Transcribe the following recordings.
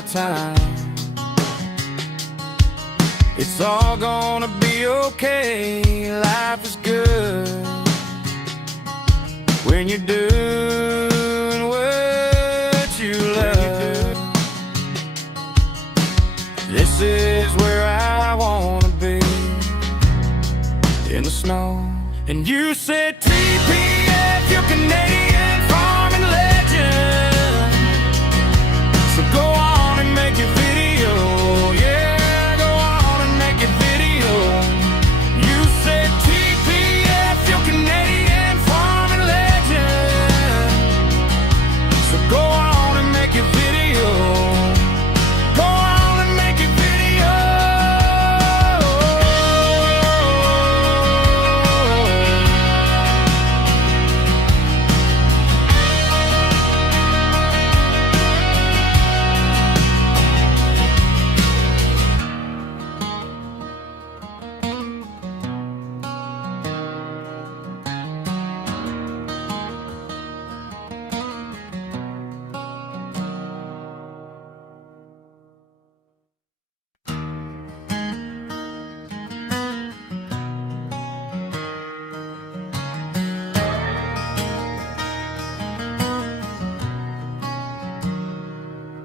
a time. It's all gonna be okay. Life is good when you're doing what you love. This is where I wanna be, in the snow. And you said TPF, you're Canadian farming legend. So go on and make your video, yeah, go on and make your video. You said TPF, you're Canadian farming legend. So go on and make your video. Go on and make your video.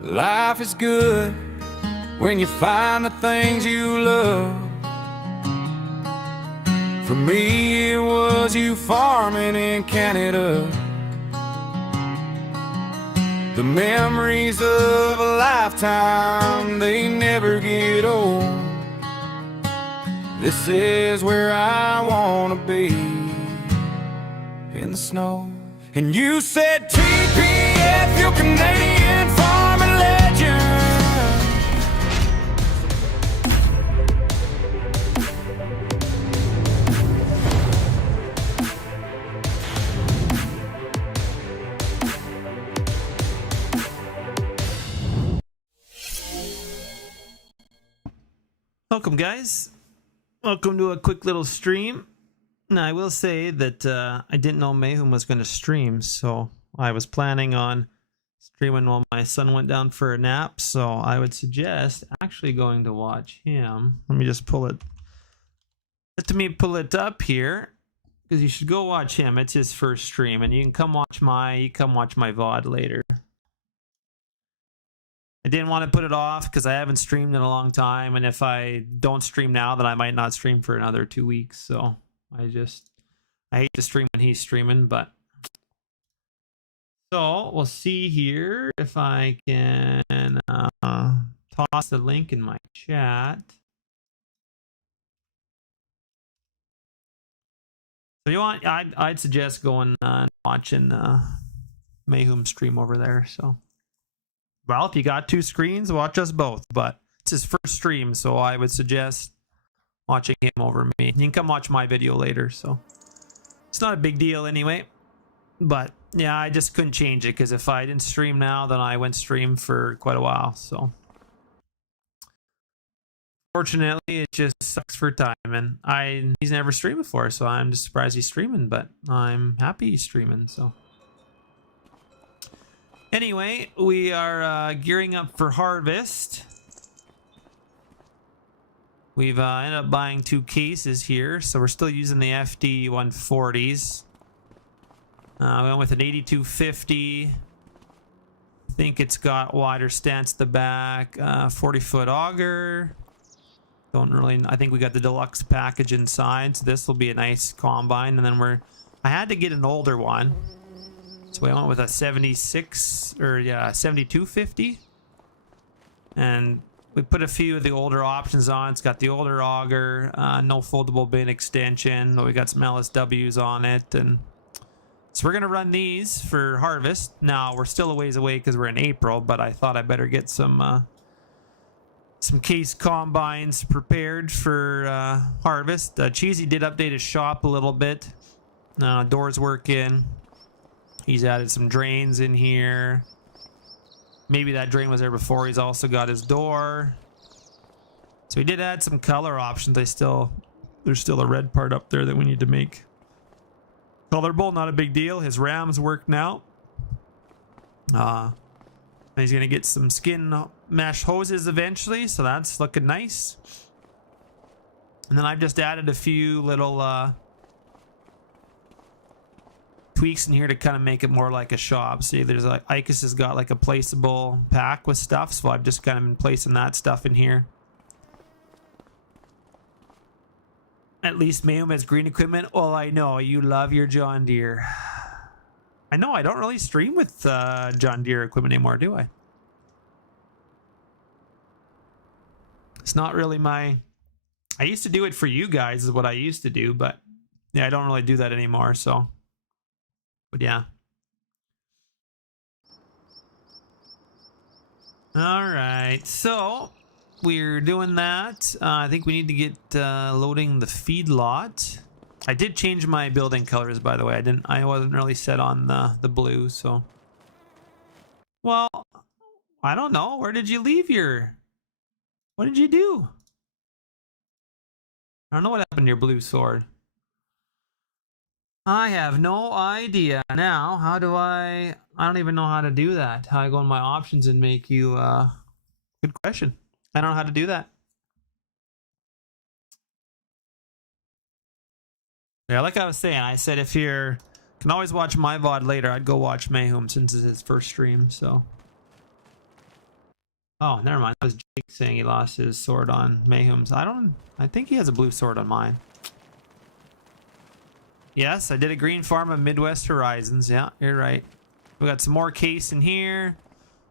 Life is good when you find the things you love. For me, it was you farming in Canada. The memories of a lifetime, they never get old. This is where I wanna be, in the snow. And you said TPF, you're Canadian farming legend. Welcome, guys. Welcome to a quick little stream. Now, I will say that I didn't know Mayhem was going to stream, so I was planning on streaming while my son went down for a nap, so I would suggest actually going to watch him. Let me just pull it. Let me pull it up here, because you should go watch him. It's his first stream, and you can come watch my VOD later. I didn't want to put it off because I haven't streamed in a long time, and if I don't stream now, then I might not stream for another 2 weeks, so I hate to stream when he's streaming, but so we'll see here if I can toss the link in my chat. So you want? I'd suggest going and watching Mayhem stream over there. So, well, if you got 2 screens, watch us both. But it's his first stream, so I would suggest watching him over me. You can come watch my video later, so it's not a big deal anyway. But yeah, I just couldn't change it because if I didn't stream now, then I went stream for quite a while. So fortunately, it just sucks for time, and he's never streamed before, so I'm just surprised he's streaming. But I'm happy he's streaming. So anyway, we are gearing up for harvest. We've ended up buying 2 cases here, so we're still using the FD 140s. We went with an 8250. I think it's got wider stance at the back. 40-foot auger. I think we got the deluxe package inside, so this will be a nice combine. And then I had to get an older one, so I went with a 7250. And we put a few of the older options on. It's got the older auger, no foldable bin extension, but we got some LSWs on it, and so we're gonna run these for harvest. Now we're still a ways away because we're in April, but I thought I better get some case combines prepared for harvest. Cheesy did update his shop a little bit. Doors working. He's added some drains in here. Maybe that drain was there before. He's also got his door. So he did add some color options. There's still a red part up there that we need to make colorable. Not a big deal. His rams work now. And he's gonna get some skin mesh hoses eventually, so that's looking nice. And then I've just added a few little tweaks in here to kind of make it more like a shop. See, there's like Icus has got like a placeable pack with stuff, so I've just kind of been placing that stuff in here. At least Mayhem has green equipment. Well, I know you love your John Deere. I know I don't really stream with John Deere equipment anymore, do I? It's not really my... I used to do it for you guys is what I used to do, but yeah, I don't really do that anymore, so... But yeah. Alright, so we're doing that. I think we need to get loading the feedlot. I did change my building colors, by the way. I wasn't really set on the blue, so... Well, I don't know. Where did you leave your... What did you do? I don't know what happened to your blue sword. I have no idea. Now, how do I don't even know how to do that. How I go in my options and make you... Good question. I don't know how to do that. Yeah, like I was saying, I said if you can always watch my VOD later, I'd go watch Mayhem since it's his first stream, so... Oh, never mind. That was Jake saying he lost his sword on Mayhem's. I think he has a blue sword on mine. Yes, I did a green farm of Midwest Horizons. Yeah, you're right. We got some more case in here.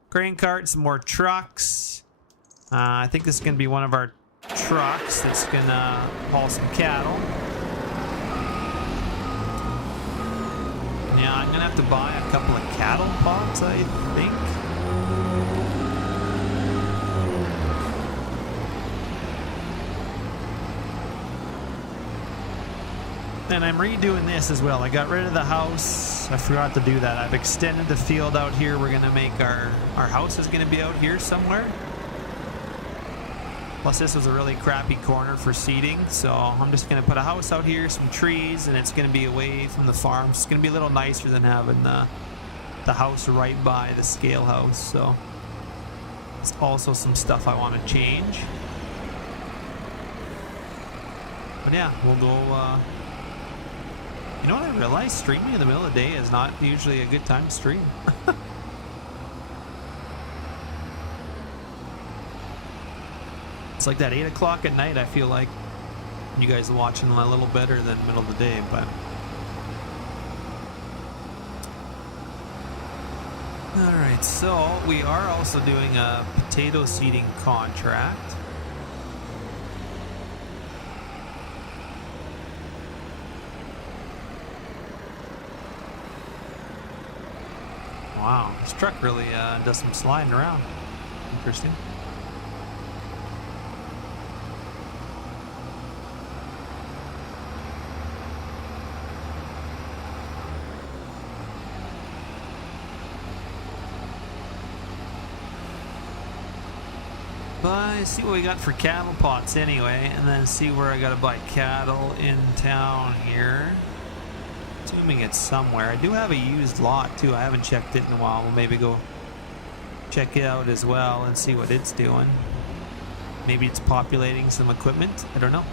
Grain cart, some more trucks. I think this is going to be one of our trucks that's going to haul some cattle. Yeah, I'm going to have to buy a couple of cattle pots, I think. And I'm redoing this as well. I got rid of the house. I forgot to do that. I've extended the field out here. We're gonna make our house is gonna be out here somewhere. Plus this was a really crappy corner for seating, so I'm just gonna put a house out here, some trees, and it's gonna be away from the farm. It's gonna be a little nicer than having the house right by the scale house. So it's also some stuff I want to change. But yeah, we'll go. You know what I realized? Streaming in the middle of the day is not usually a good time to stream. It's like that 8 o'clock at night, I feel like. You guys are watching a little better than middle of the day, but... Alright, so we are also doing a potato seeding contract. Wow, this truck really does some sliding around. Interesting. But see what we got for cattle pots anyway, and then see where I gotta buy cattle in town here. Assuming it's somewhere. I do have a used lot too. I haven't checked it in a while. We'll maybe go check it out as well and see what it's doing. Maybe it's populating some equipment. I don't know.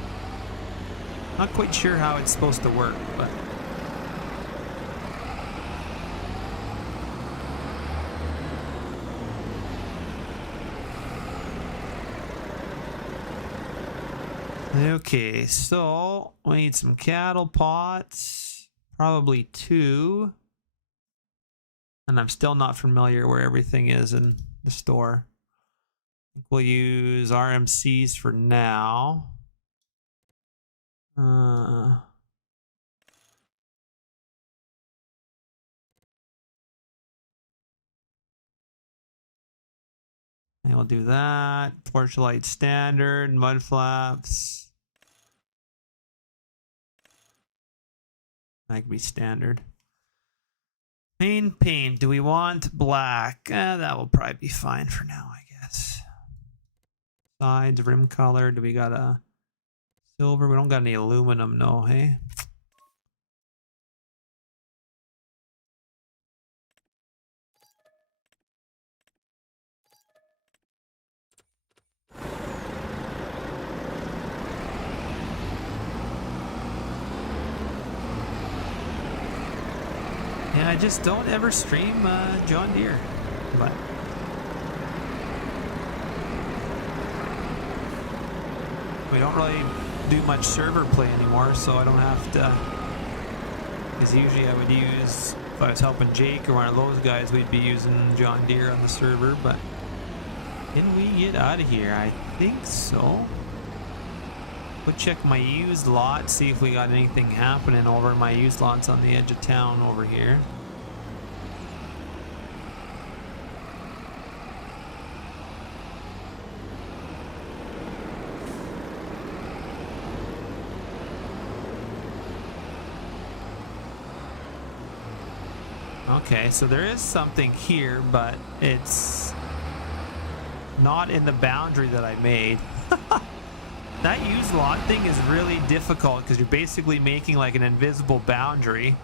Not quite sure how it's supposed to work, but... Okay, so we need some cattle pots. Probably 2. And I'm still not familiar where everything is in the store. I think we'll use RMCs for now. And we'll do that. Torchlight standard, mud flaps. That could be standard. Main paint. Do we want black? That will probably be fine for now, I guess. Sides, rim color. Do we got a silver? We don't got any aluminum, no, hey? I just don't ever stream John Deere, but we don't really do much server play anymore, so I don't have to. Because usually I would use, if I was helping Jake or one of those guys, we'd be using John Deere on the server. But can we get out of here? I think so. We'll check my used lot, see if we got anything happening over my used lots on the edge of town over here. Okay, so there is something here, but it's not in the boundary that I made. That used lot thing is really difficult because you're basically making like an invisible boundary.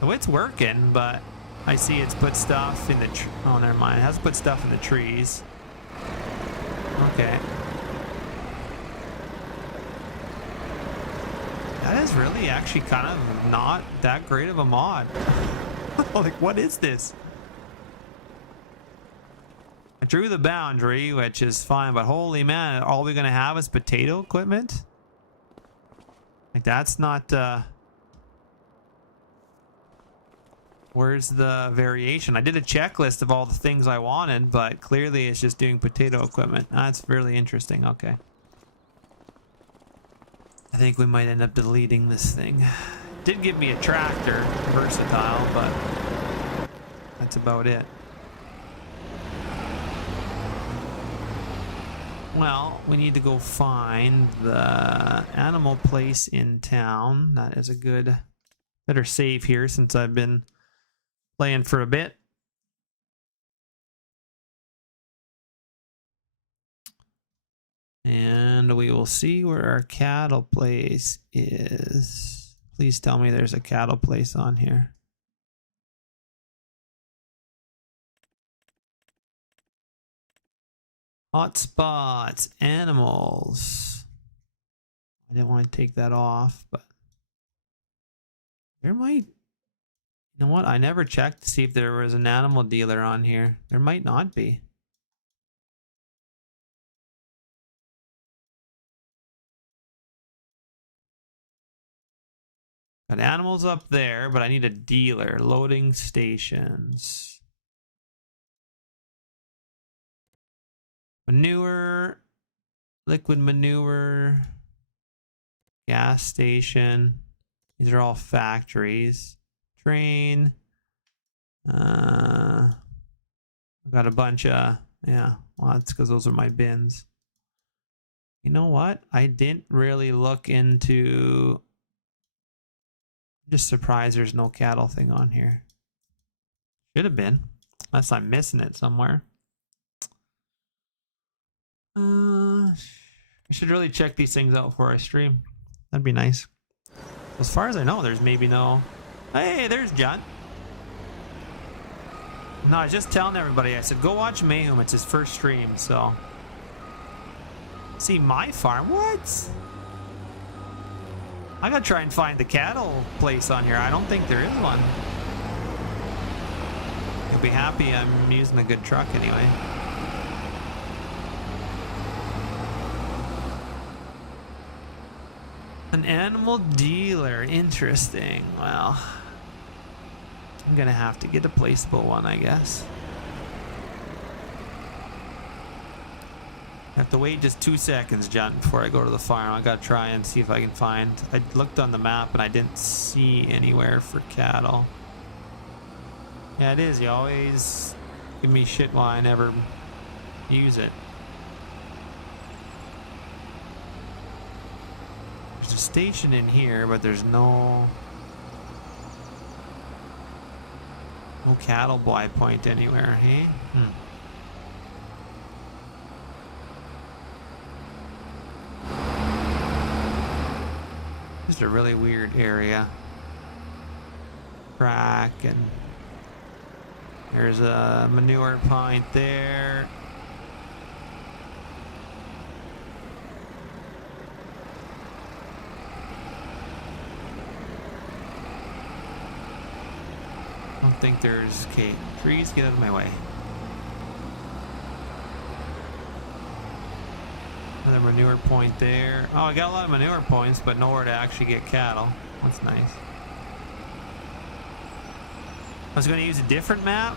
So it's working, but I see it's put stuff in the oh, never mind. It has put stuff in the trees. Okay. That is really actually kind of not that great of a mod. Like, what is this? I drew the boundary, which is fine, but holy man, all we're gonna have is potato equipment? Like, that's not, where's the variation? I did a checklist of all the things I wanted, but clearly it's just doing potato equipment. That's really interesting. Okay. I think we might end up deleting this thing. Did give me a tractor, versatile, but that's about it. Well, we need to go find the animal place in town. That is a good, better save here since I've been playing for a bit. And we will see where our cattle place is. Please tell me there's a cattle place on here. Hotspots, animals. I didn't want to take that off, but there might, you know what? I never checked to see if there was an animal dealer on here. There might not be. Got animals up there, but I need a dealer. Loading stations. Manure, liquid manure, gas station. These are all factories. Train. I've got a bunch of, yeah, well, that's because those are my bins. You know what? I didn't really look into, I'm just surprised there's no cattle thing on here. Should have been, unless I'm missing it somewhere. I should really check these things out before I stream. That'd be nice. As far as I know, there's maybe no... Hey, there's John. No, I was just telling everybody, I said, go watch Mayhem. It's his first stream, so... See, my farm? What? I gotta try and find the cattle place on here. I don't think there is one. You'll be happy I'm using a good truck anyway. An animal dealer, interesting. Well, I'm gonna have to get a placeable one, I guess. I have to wait just 2 seconds, John, before I go to the farm. I gotta try and see if I can find. I looked on the map and I didn't see anywhere for cattle. Yeah, it is. You always give me shit while I never use it. There's a station in here, but there's no cattle buy point anywhere, hey? This is a really weird area. Crack, and there's a manure pint there. don't think there's... Okay, trees, get out of my way. Another manure point there. Oh, I got a lot of manure points, but nowhere to actually get cattle. That's nice. I was going to use a different map.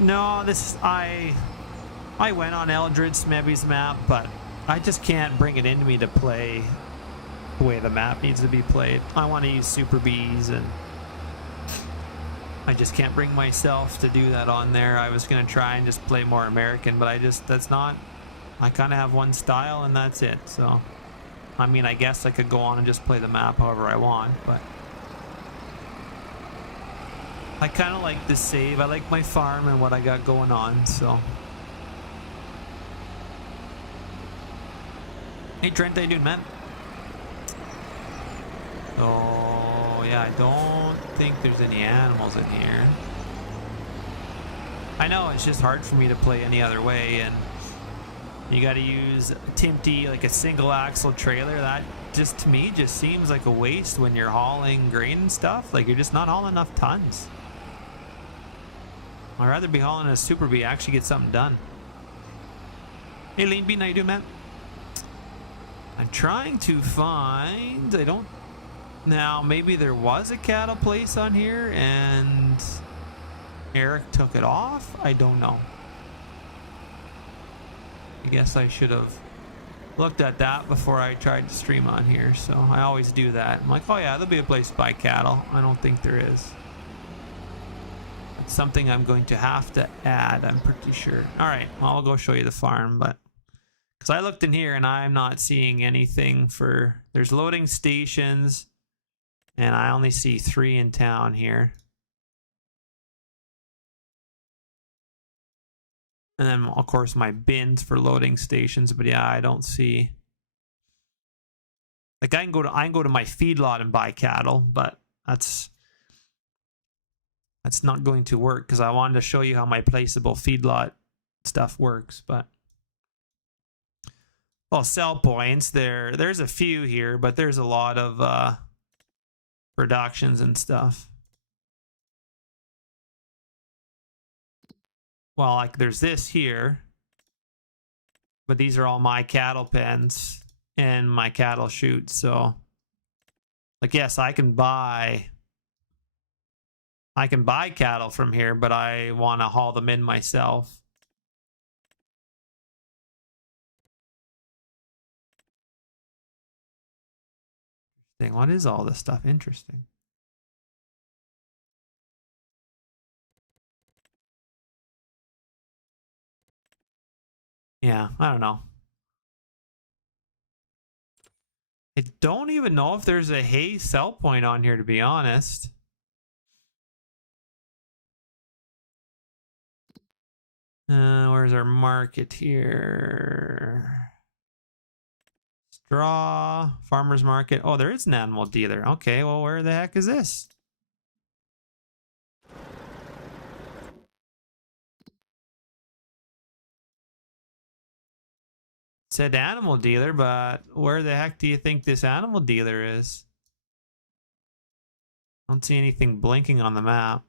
No, this... I went on Eldred Smebby's map, but I just can't bring it into me to play the way the map needs to be played. I want to use Super Bees, and I just can't bring myself to do that on there. I was going to try and just play more American, but I just... That's not... I kind of have one style and that's it. So, I mean, I guess I could go on and just play the map however I want, but I kind of like the save. I like my farm and what I got going on, so. Hey Trent, how you doing, man? Oh, yeah, I don't think there's any animals in here. I know, it's just hard for me to play any other way, and you got to use Timpty, like a single axle trailer. That just, to me, just seems like a waste when you're hauling grain and stuff. Like, you're just not hauling enough tons. I'd rather be hauling a Super Bee, actually get something done. Hey, Lean Bean, how you doing, man? I'm trying to find... I don't... Now, maybe there was a cattle place on here and Eric took it off? I don't know. I guess I should have looked at that before I tried to stream on here, so I always do that. I'm like, oh yeah, there'll be a place to buy cattle. I don't think there is. It's something I'm going to have to add, I'm pretty sure. Alright, well, I'll go show you the farm, but... Because I looked in here and I'm not seeing anything for... There's loading stations, and I only see 3 in town here. And then, of course, my bins for loading stations. But yeah, I don't see... Like, I can go to my feedlot and buy cattle, but that's not going to work because I wanted to show you how my placeable feedlot stuff works. But well, sell points, there's a few here, but there's a lot of productions and stuff. Well, like there's this here, but these are all my cattle pens and my cattle chutes. So, like, yes, I can buy cattle from here, but I want to haul them in myself. Interesting. What is all this stuff? Interesting. Yeah, I don't know. I don't even know if there's a hay sell point on here, to be honest. Where's our market here? Straw, farmer's market. Oh, there is an animal dealer. Okay, well, where the heck is this? Said animal dealer, but where the heck do you think this animal dealer is? I don't see anything blinking on the map.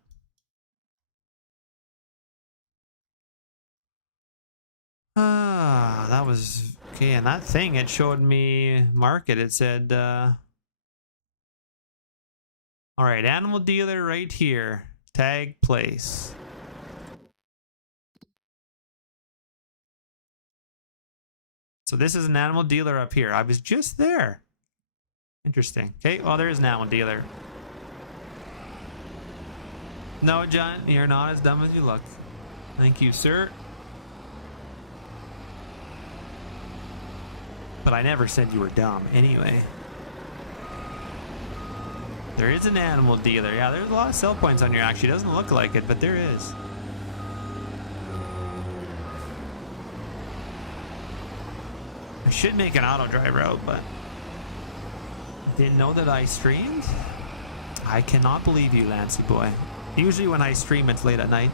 Ah, that was okay. And that thing, it showed me market. It said, all right, animal dealer right here. Tag place. So this is an animal dealer up here. I was just there. Interesting. Okay, well, there is an animal dealer. No, John, you're not as dumb as you look. Thank you, sir. But I never said you were dumb anyway. There is an animal dealer. Yeah, there's a lot of sell points on here, actually. It doesn't look like it, but there is. I should make an auto drive route, but didn't know that I streamed. I cannot believe you, Lancy boy. Usually when I stream, it's late at night.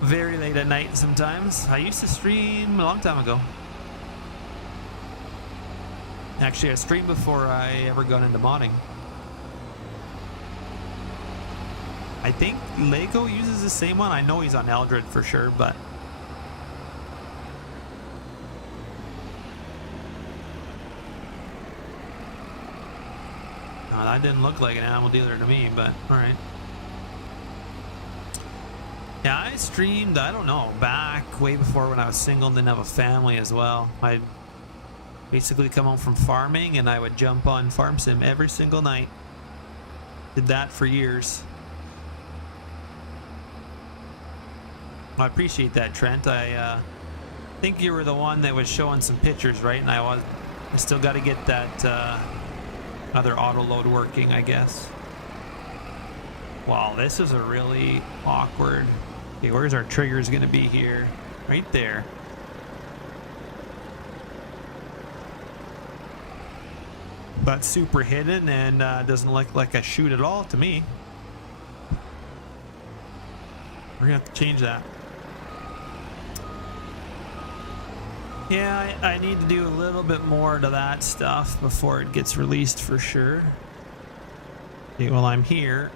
Very late at night sometimes. I used to stream a long time ago. Actually, I streamed before I ever got into modding. I I think Lego uses the same one. I know he's on Eldred for sure, but no, that didn't look like an animal dealer to me, but all right. Yeah, I streamed, I don't know, back way before when I was single and didn't have a family as well. I'd basically come home from farming and I would jump on Farm Sim every single night. Did that for years. I appreciate that, Trent. I think you were the one that was showing some pictures, right? And I still got to get that other auto load working, I guess. Wow, this is a really awkward. Okay, where's our triggers going to be here? Right there. But super hidden and doesn't look like a shoot at all to me. We're going to have to change that. Yeah, I need to do a little bit more to that stuff before it gets released for sure. Okay, well, I'm here.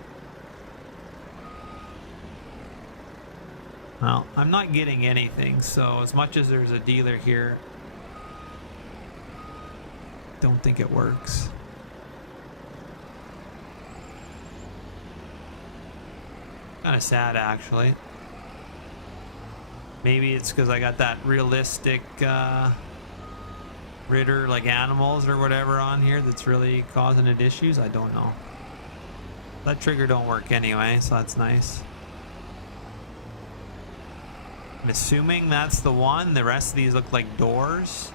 Well, I'm not getting anything, so as much as there's a dealer here, don't think it works. Kind of sad, actually. Maybe it's because I got that realistic Ritter, like animals or whatever on here that's really causing it issues. I don't know. That trigger don't work anyway, so that's nice. I'm assuming that's the one. The rest of these look like doors.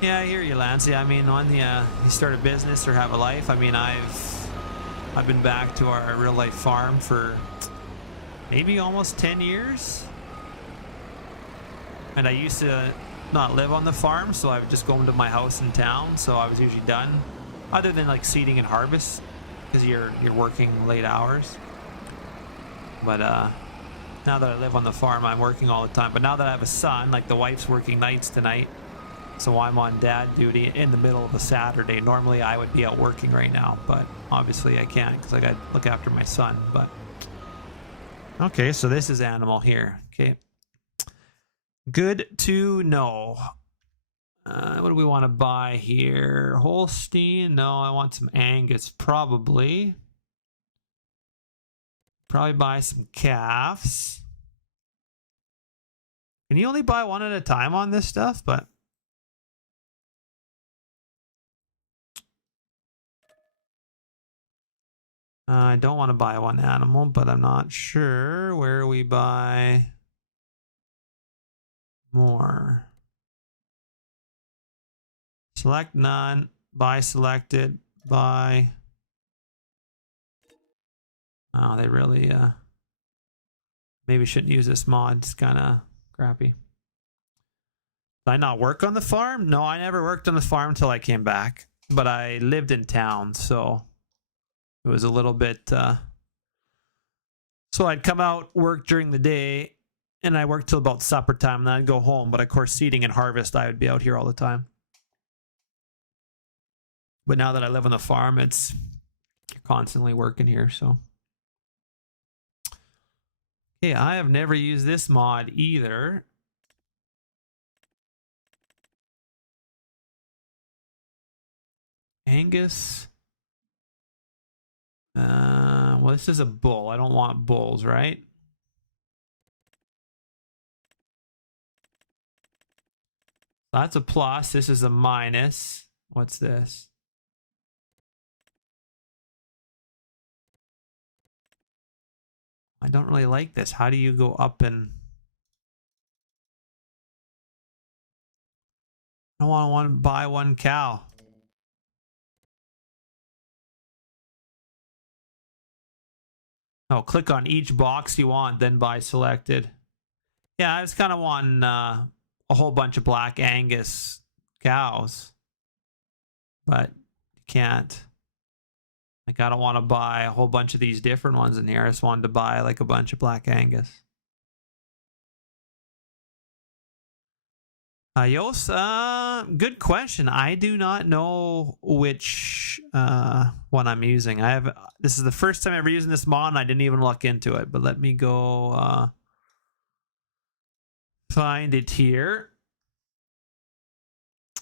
Yeah, I hear you, Lancey. I mean, when you start a business or have a life, I mean, I've been back to our real life farm for maybe almost 10 years. And I used to not live on the farm, so I would just go into my house in town, so I was usually done. Other than like seeding and harvest, because you're working late hours. But now that I live on the farm, I'm working all the time. But now that I have a son, like the wife's working nights tonight, so I'm on dad duty in the middle of a Saturday. Normally I would be out working right now, but obviously I can't because I got to look after my son. But okay, so this is animal here. Okay, good to know. What do we want to buy here? Holstein? No, I want some Angus probably. Probably buy some calves. Can you only buy one at a time on this stuff? But I don't want to buy one animal, but I'm not sure where we buy more. Select none, buy selected, buy. Oh, they really maybe shouldn't use this mod. It's kind of crappy. Did I not work on the farm? No, I never worked on the farm until I came back. But I lived in town, so it was a little bit... So I'd come out, work during the day, and I worked till about supper time, and then I'd go home. But of course, seeding and harvest, I would be out here all the time. But now that I live on the farm, it's constantly working here, so... Okay, I have never used this mod either. Angus. Well, this is a bull. I don't want bulls, right? That's a plus. This is a minus. What's this? I don't really like this. How do you go up and... I don't want to buy one cow. Oh, click on each box you want, then buy selected. Yeah, I was kind of wanting a whole bunch of black Angus cows. But you can't. Like, I don't want to buy a whole bunch of these different ones in here. I just wanted to buy like a bunch of black Angus. Yos, good question. I do not know which one I'm using. This is the first time ever using this mod, and I didn't even look into it. But let me go find it here.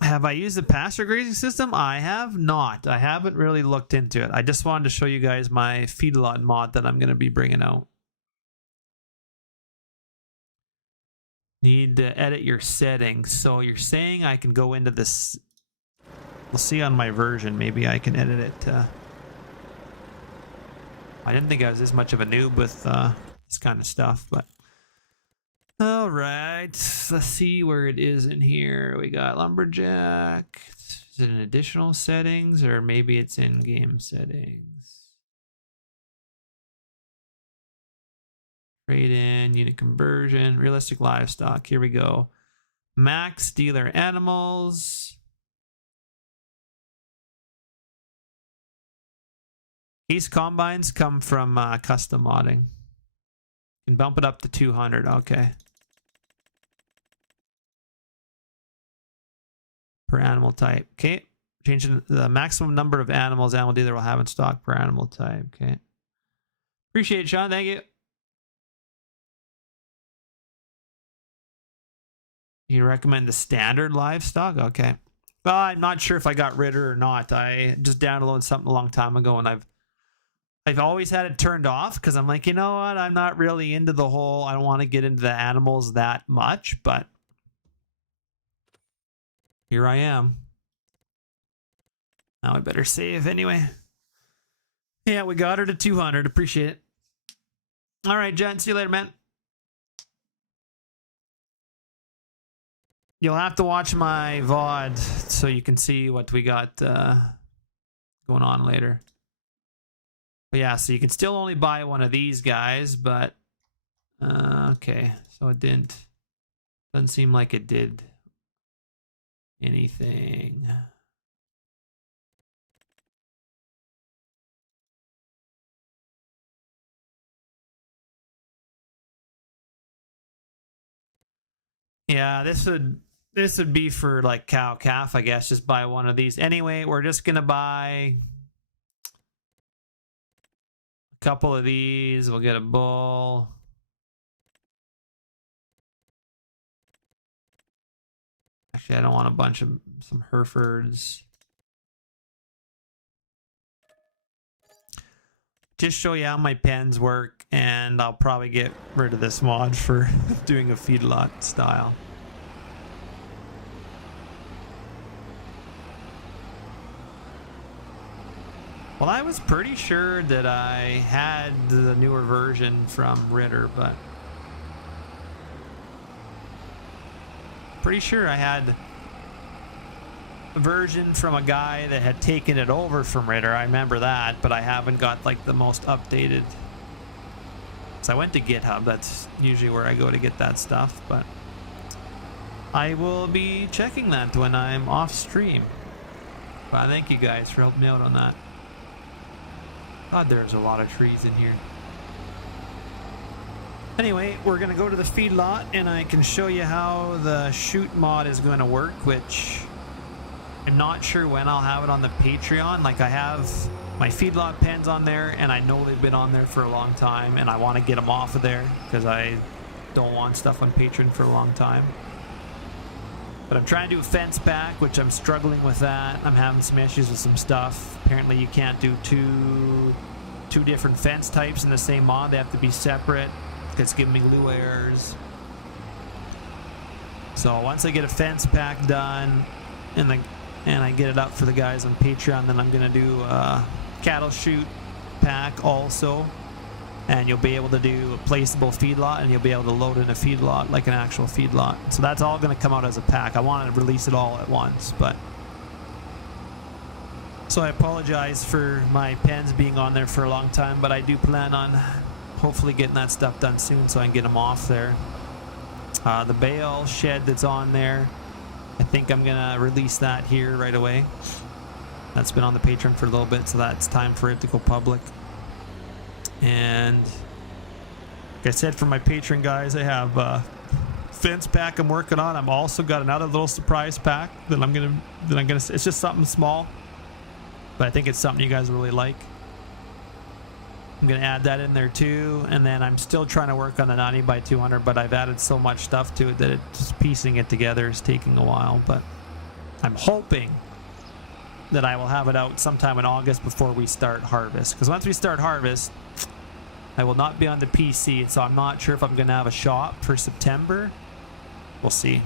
Have I used the pasture grazing system? I have not. I haven't really looked into it. I just wanted to show you guys my FEEDLOT mod that I'm going to be bringing out. Need to edit your settings. So you're saying I can go into this. We'll see on my version. Maybe I can edit it. I didn't think I was this much of a noob with this kind of stuff, but all right. Let's see where it is in here. We got lumberjack. Is it in additional settings, or maybe it's in game settings? Trade in, unit conversion, realistic livestock. Here we go. Max dealer animals. These combines come from custom modding. You can bump it up to 200. Okay. Per animal type. Okay. Change the maximum number of animals animal dealer will have in stock per animal type. Okay. Appreciate it, Sean. Thank you. You recommend the standard livestock? Okay. Well, I'm not sure if I got rid of it or not. I just downloaded something a long time ago, and I've always had it turned off because I'm like, you know what? I'm not really into the whole, I don't want to get into the animals that much, but here I am. Now I better save anyway. Yeah, we got her to 200. Appreciate it. All right, Jen. See you later, man. You'll have to watch my VOD so you can see what we got going on later. But yeah, so you can still only buy one of these guys, but okay, so it doesn't seem like it did anything. Yeah, this would be for like cow calf, I guess. Just buy one of these. Anyway, we're just gonna buy a couple of these. We'll get a bull. Actually, I don't want a bunch of some Herefords. Just show you how my pens work, and I'll probably get rid of this mod for doing a feedlot style. Well, I was pretty sure that I had the newer version from Ritter, but pretty sure I had a version from a guy that had taken it over from Ritter. I remember that, but I haven't got like the most updated. So I went to GitHub. That's usually where I go to get that stuff, but I will be checking that when I'm off stream. But thank you guys for helping me out on that. God, there's a lot of trees in here. Anyway, we're going to go to the feedlot, and I can show you how the shoot mod is going to work, which I'm not sure when I'll have it on the Patreon. Like, I have my feedlot pens on there, and I know they've been on there for a long time, and I want to get them off of there because I don't want stuff on Patreon for a long time. But I'm trying to do a fence pack, which I'm struggling with that. I'm having some issues with some stuff. Apparently you can't do two different fence types in the same mod. They have to be separate. It's giving me glue errors. So once I get a fence pack done and I get it up for the guys on Patreon, then I'm going to do a cattle chute pack also. And you'll be able to do a placeable feedlot, and you'll be able to load in a feedlot like an actual feedlot. So that's all going to come out as a pack. I want to release it all at once, but so I apologize for my pens being on there for a long time, but I do plan on hopefully getting that stuff done soon so I can get them off there. The bale shed that's on there, I think I'm going to release that here right away. That's been on the Patreon for a little bit, so that's time for it to go public. And like I said, for my Patreon guys, I have fence pack I'm working on. I'm also got another little surprise pack that I'm gonna it's just something small, but I think it's something you guys really like. I'm gonna add that in there too, and then I'm still trying to work on the 90 by 200, but I've added so much stuff to it that just piecing it together is taking a while. But I'm hoping that I will have it out sometime in August before we start harvest, because once we start harvest I will not be on the PC, so I'm not sure if I'm gonna have a shop for September. We'll see.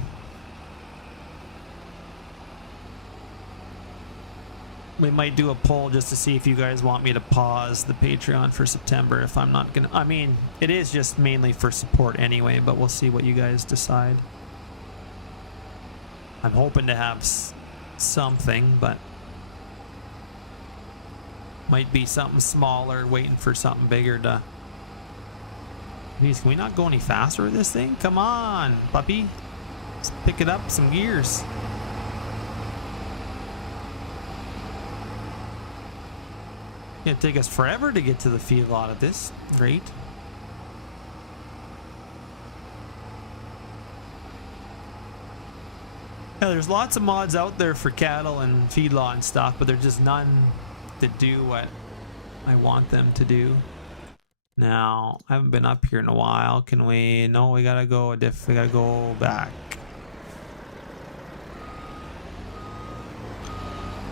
We might do a poll just to see if you guys want me to pause the Patreon for September. If I'm not gonna, I mean, it is just mainly for support anyway, but we'll see what you guys decide. I'm hoping to have something, but might be something smaller, waiting for something bigger to... Jeez, can we not go any faster with this thing? Come on, puppy. Let's pick it up some gears. It'll take us forever to get to the feedlot at this rate. Yeah, there's lots of mods out there for cattle and feedlot and stuff, but there's just none that do what I want them to do. Now, I haven't been up here in a while. Can we? No, we gotta go we gotta go back.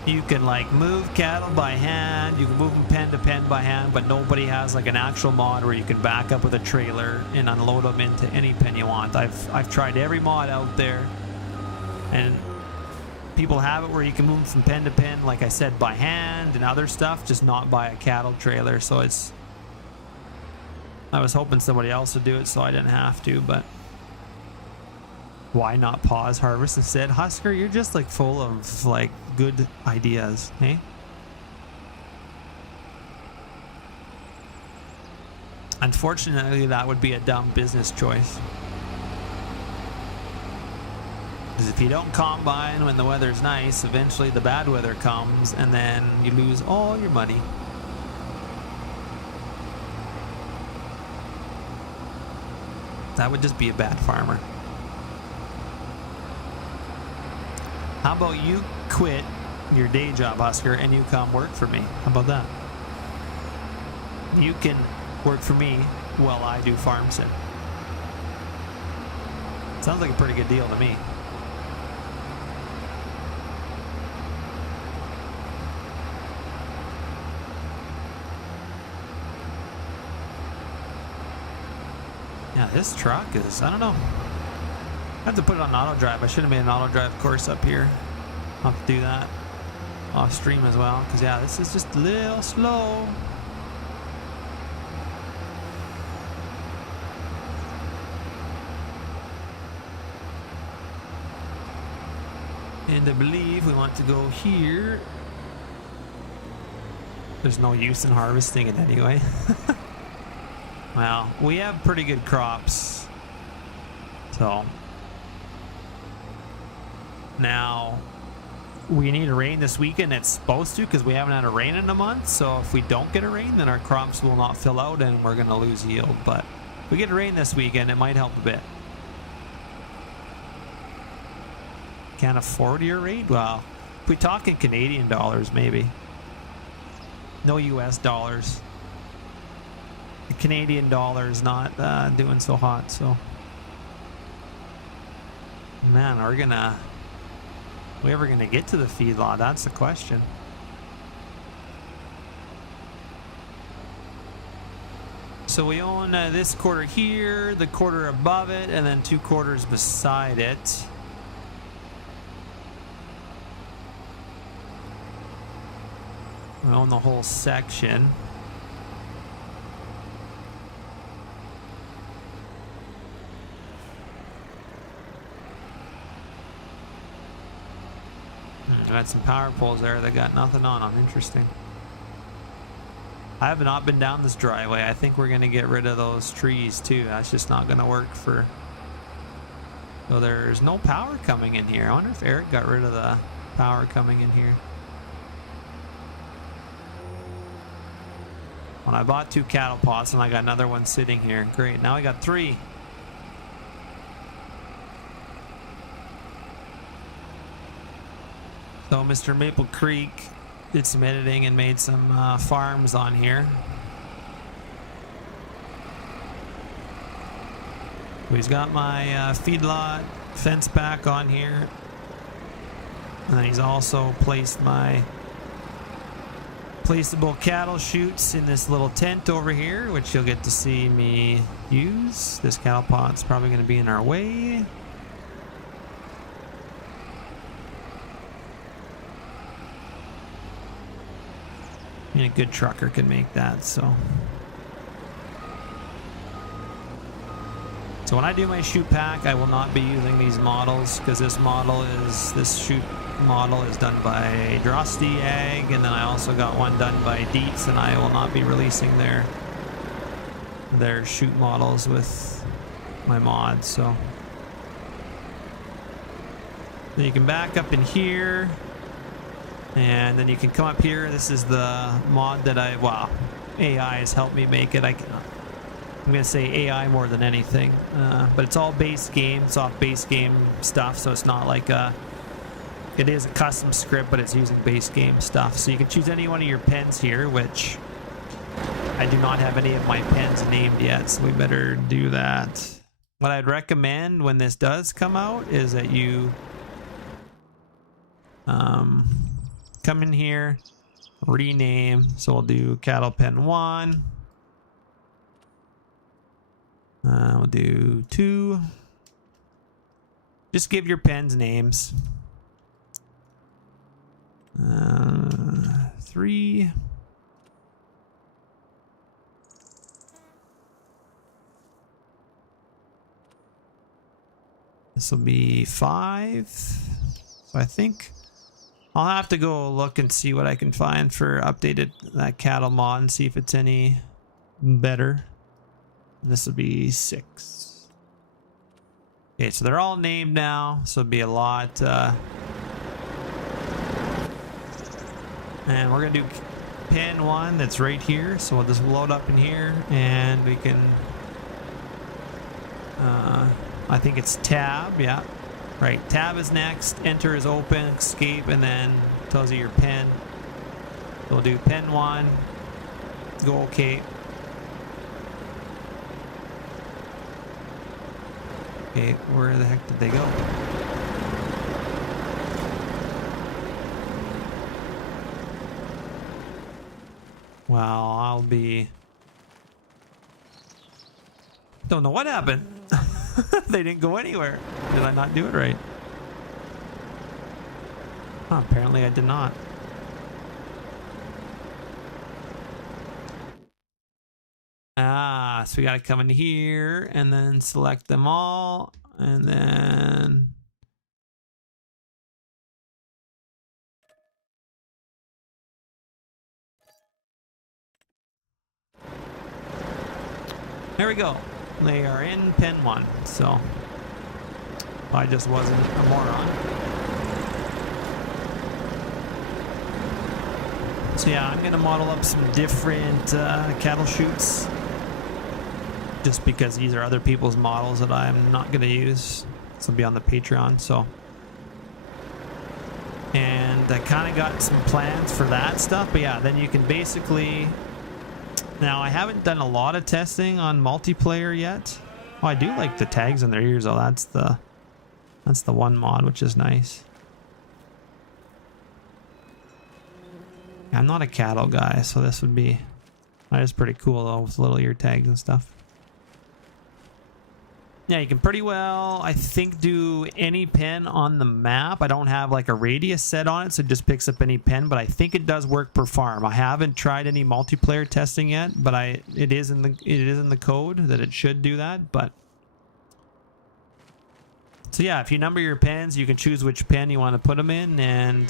You can like move cattle by hand, you can move them pen to pen by hand, but nobody has like an actual mod where you can back up with a trailer and unload them into any pen you want. I've tried every mod out there, and people have it where you can move from pen to pen, like I said, by hand and other stuff, just not by a cattle trailer. So it's, I was hoping somebody else would do it so I didn't have to, but why not pause harvest instead? Husker, you're just like full of like good ideas, hey? Unfortunately, that would be a dumb business choice. Because if you don't combine when the weather's nice, eventually the bad weather comes and then you lose all your money. That would just be a bad farmer. How about you quit your day job, Husker, and you come work for me? How about that? You can work for me while I do farm sim. Sounds like a pretty good deal to me. Yeah, this truck is, I don't know. I have to put it on auto drive. I should have made an auto drive course up here. I'll have to do that off stream as well, because yeah, this is just a little slow. And I believe we want to go here. There's no use in harvesting it anyway. Well, we have pretty good crops. So now we need a rain this weekend. It's supposed to, because we haven't had a rain in a month. So if we don't get a rain, then our crops will not fill out and we're going to lose yield. But if we get a rain this weekend, it might help a bit. Can't afford your rate? Well, if we talk in Canadian dollars, maybe. No US dollars. The Canadian dollar is not doing so hot, so. Man, are we ever gonna get to the feedlot? That's the question. So we own this quarter here, the quarter above it, and then 2 quarters beside it. We own the whole section. Got some power poles there that got nothing on them. Interesting. I have not been down this driveway. I think we're gonna get rid of those trees too. That's just not gonna work for. So there's no power coming in here. I wonder if Eric got rid of the power coming in here. When I bought 2 cattle pots and I got another one sitting here. Great. Now I got 3. So Mr. Maple Creek did some editing and made some farms on here. He's got my feedlot fence back on here. And then he's also placed my placeable cattle chutes in this little tent over here, which you'll get to see me use. This cattle pot's probably going to be in our way. I mean, a good trucker can make that, so. So when I do my chute pack, I will not be using these models because this chute model is done by Drosty Ag, and then I also got one done by Dietz, and I will not be releasing their chute models with my mods. So then you can back up in here, and then you can come up here. This is the mod that AI has helped me make it. I'm going to say AI more than anything, but it's all base game. It's off base game stuff, so it's not like it is a custom script, but it's using base game stuff. So you can choose any one of your pens here, which I do not have any of my pens named yet, so we better do that. What I'd recommend when this does come out is that you come in here, rename. So we'll do cattle pen 1. We'll do 2. Just give your pens names. 3. This will be 5. So I think I'll have to go look and see what I can find for updated that cattle mod and see if it's any better. This will be 6. Okay, so they're all named now, so it'll be a lot. And we're gonna do pen 1 that's right here, so we'll just load up in here, and we can. I think it's tab, yeah, right. Tab is next. Enter is open. Escape, and then tells you your pen. So we'll do pen 1. Go OK. Okay, where the heck did they go? Well, I'll be... Don't know what happened. They didn't go anywhere. Did I not do it right? Huh, apparently I did not. So we gotta come in here and then select them all, and then there we go. They are in pen 1, so I just wasn't a moron. So yeah, I'm gonna model up some different cattle chutes, just because these are other people's models that I'm not gonna use. This will be on the Patreon, so. And I kind of got some plans for that stuff, but yeah, then you can basically. Now, I haven't done a lot of testing on multiplayer yet. Oh, I do like the tags on their ears, though. That's the one mod, which is nice. I'm not a cattle guy, so this would be... That is pretty cool, though, with little ear tags and stuff. Yeah, you can pretty well, I think, do any pen on the map. I don't have like a radius set on it, so it just picks up any pen, but I think it does work per farm. I haven't tried any multiplayer testing yet, but it is in the code that it should do that. But so yeah, if you number your pens, you can choose which pen you want to put them in, and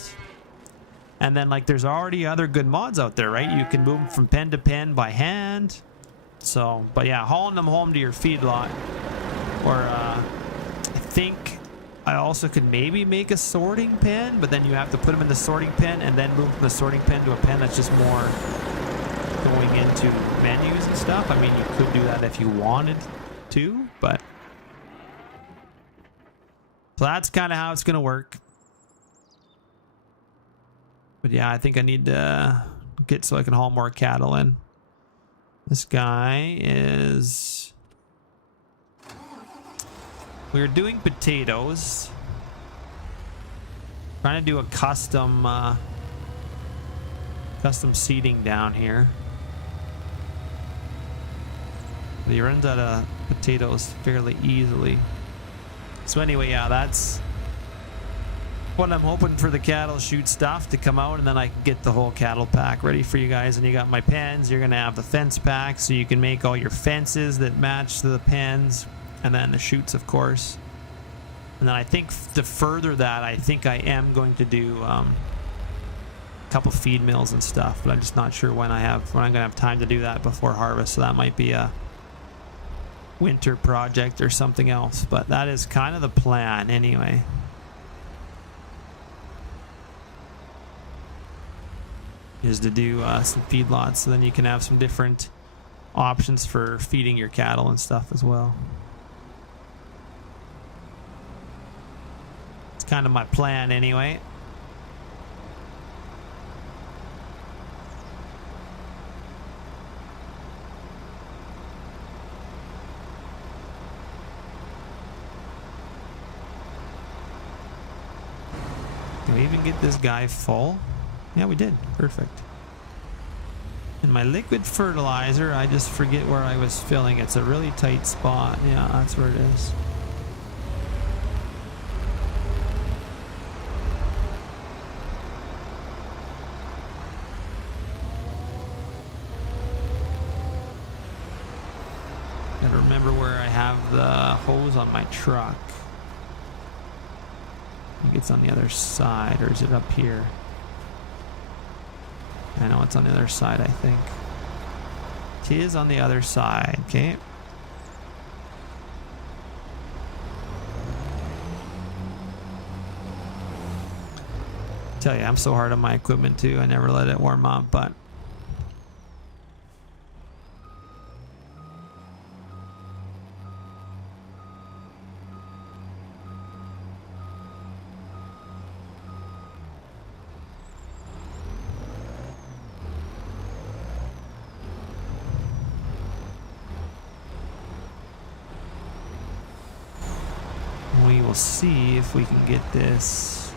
then like there's already other good mods out there, right? You can move them from pen to pen by hand. So, but yeah, hauling them home to your feedlot. Or I think I also could maybe make a sorting pen, but then you have to put them in the sorting pen and then move from the sorting pen to a pen that's just more going into menus and stuff. I mean, you could do that if you wanted to, but so that's kind of how it's going to work. But yeah, I think I need to get so I can haul more cattle in. This guy is... We're doing potatoes. Trying to do a custom seeding down here. But he runs out of potatoes fairly easily. So anyway, yeah, that's what I'm hoping for the cattle chute stuff to come out, and then I can get the whole cattle pack ready for you guys. And you got my pens. You're gonna have the fence pack, so you can make all your fences that match to the pens, and then the chutes, of course. And then I think to further that, I think I am going to do a couple feed mills and stuff, but I'm just not sure when I'm gonna have time to do that before harvest. So that might be a winter project or something else, but that is kind of the plan anyway. Is to do some feedlots, so then you can have some different options for feeding your cattle and stuff as well. It's kind of my plan anyway. Can we even get this guy full? Yeah, we did. Perfect. And my liquid fertilizer, I just forget where I was filling. It's a really tight spot. Yeah, that's where it is. Gotta remember where I have the hose on my truck. I think it's on the other side, or is it up here? I know it's on the other side, I think. It is on the other side, okay. Tell you, I'm so hard on my equipment too. I never let it warm up, but we will see if we can get this.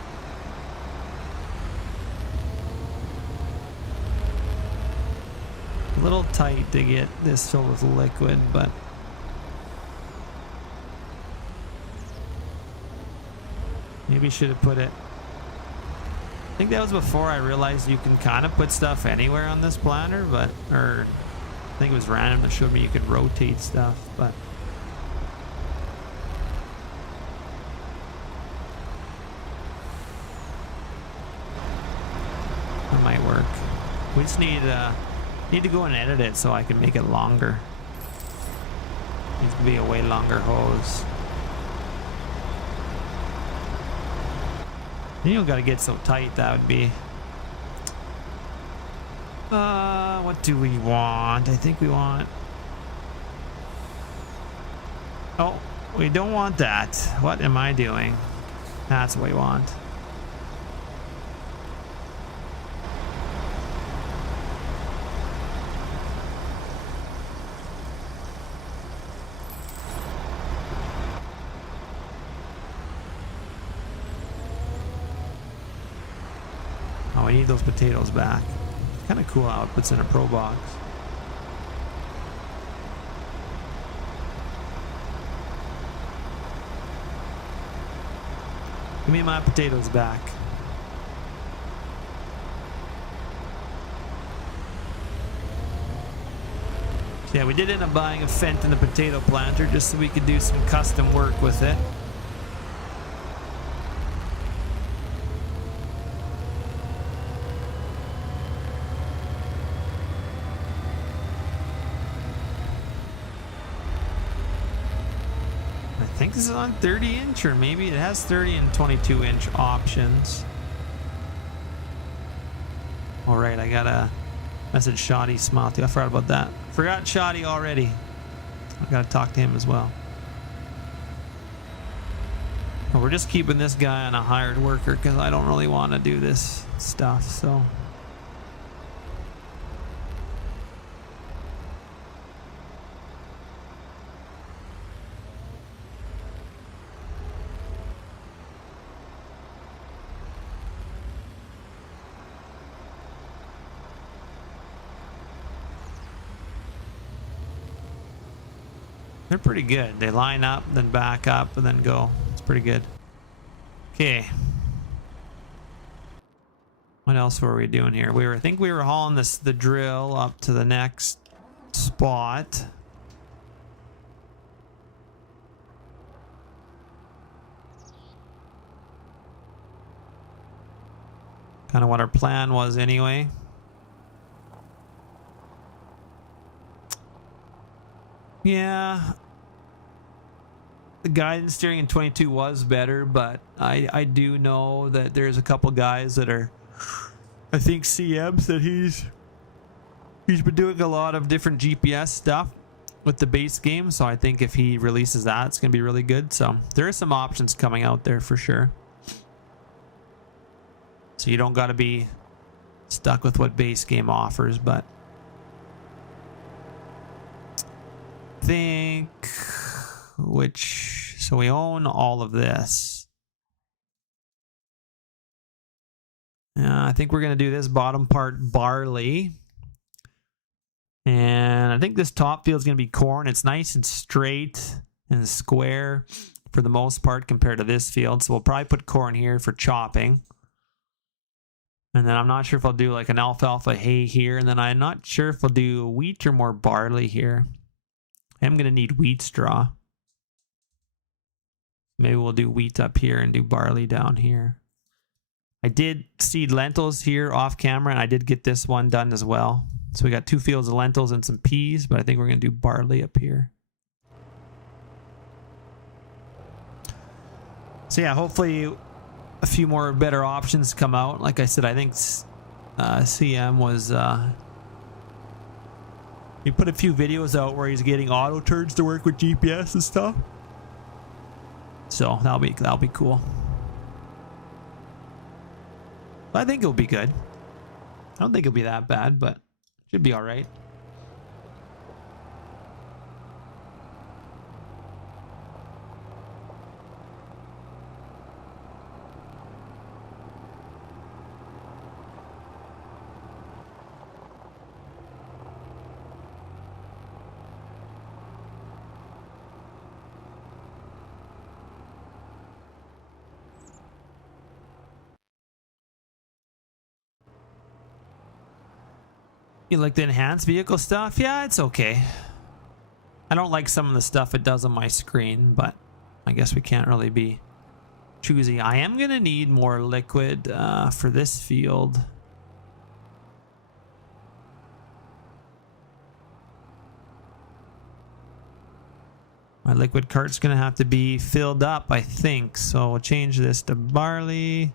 A little tight to get this filled with liquid, but maybe should have put it. I think that was before I realized you can kind of put stuff anywhere on this planter, but, or I think it was random that showed me you could rotate stuff, but that might work. We just need to go and edit it so I can make it longer. Needs to be a way longer hose. You don't gotta get so tight. That would be. What do we want? I think we want. Oh, we don't want that. What am I doing? That's what we want. Oh, we need those potatoes back. Kind of cool how it puts in a pro box. Give me my potatoes back. So yeah, we did end up buying a Fendt and a potato planter just so we could do some custom work with it. I think this is on 30-inch, or maybe it has 30 and 22-inch options. All right, I got a message Shoddy Smile too. I forgot about that. Forgot Shoddy already. I gotta talk to him as well. Well, we're just keeping this guy on a hired worker because I don't really want to do this stuff, so. They're pretty good. They line up, then back up, and then go. It's pretty good. Okay. What else were we doing here? I think we were hauling the drill up to the next spot. Kind of what our plan was anyway. Yeah, the guidance steering in 22 was better, but I do know that there's a couple guys that are, I think CMs, that he's been doing a lot of different GPS stuff with the base game, so I think if he releases that, it's gonna be really good. So there are some options coming out there for sure, so you don't got to be stuck with what base game offers. But think so we own all of this. I think we're going to do this bottom part barley, and I think this top field is going to be corn. It's nice and straight and square for the most part compared to this field, so we'll probably put corn here for chopping. And then I'm not sure if I'll do like an alfalfa hay here, and then I'm not sure if I'll do wheat or more barley here. I'm going to need wheat straw. Maybe we'll do wheat up here and do barley down here. I did seed lentils here off camera, and I did get this one done as well. So we got 2 fields of lentils and some peas, but I think we're going to do barley up here. So yeah, hopefully a few more better options come out. Like I said, I think CM was... he put a few videos out where he's getting auto turns to work with GPS and stuff. So that'll be cool. I think it'll be good. I don't think it'll be that bad, but should be all right. You like the enhanced vehicle stuff? Yeah, it's okay. I don't like some of the stuff it does on my screen, but I guess we can't really be choosy. I am going to need more liquid for this field. My liquid cart's going to have to be filled up, I think. So we'll change this to barley.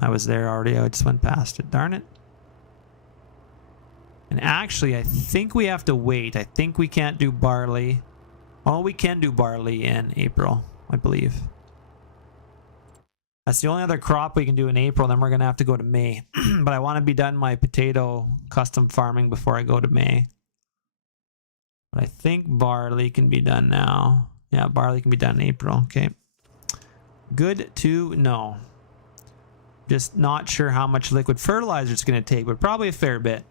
I was there already. I just went past it. Darn it. And actually, I think we have to wait. I think we can't do barley. Well, we can do barley in April, I believe. That's the only other crop we can do in April. Then we're going to have to go to May. But I want to be done my potato custom farming before I go to May. But I think barley can be done now. Yeah, barley can be done in April. Okay. Good to know. Just not sure how much liquid fertilizer it's going to take, but probably a fair bit.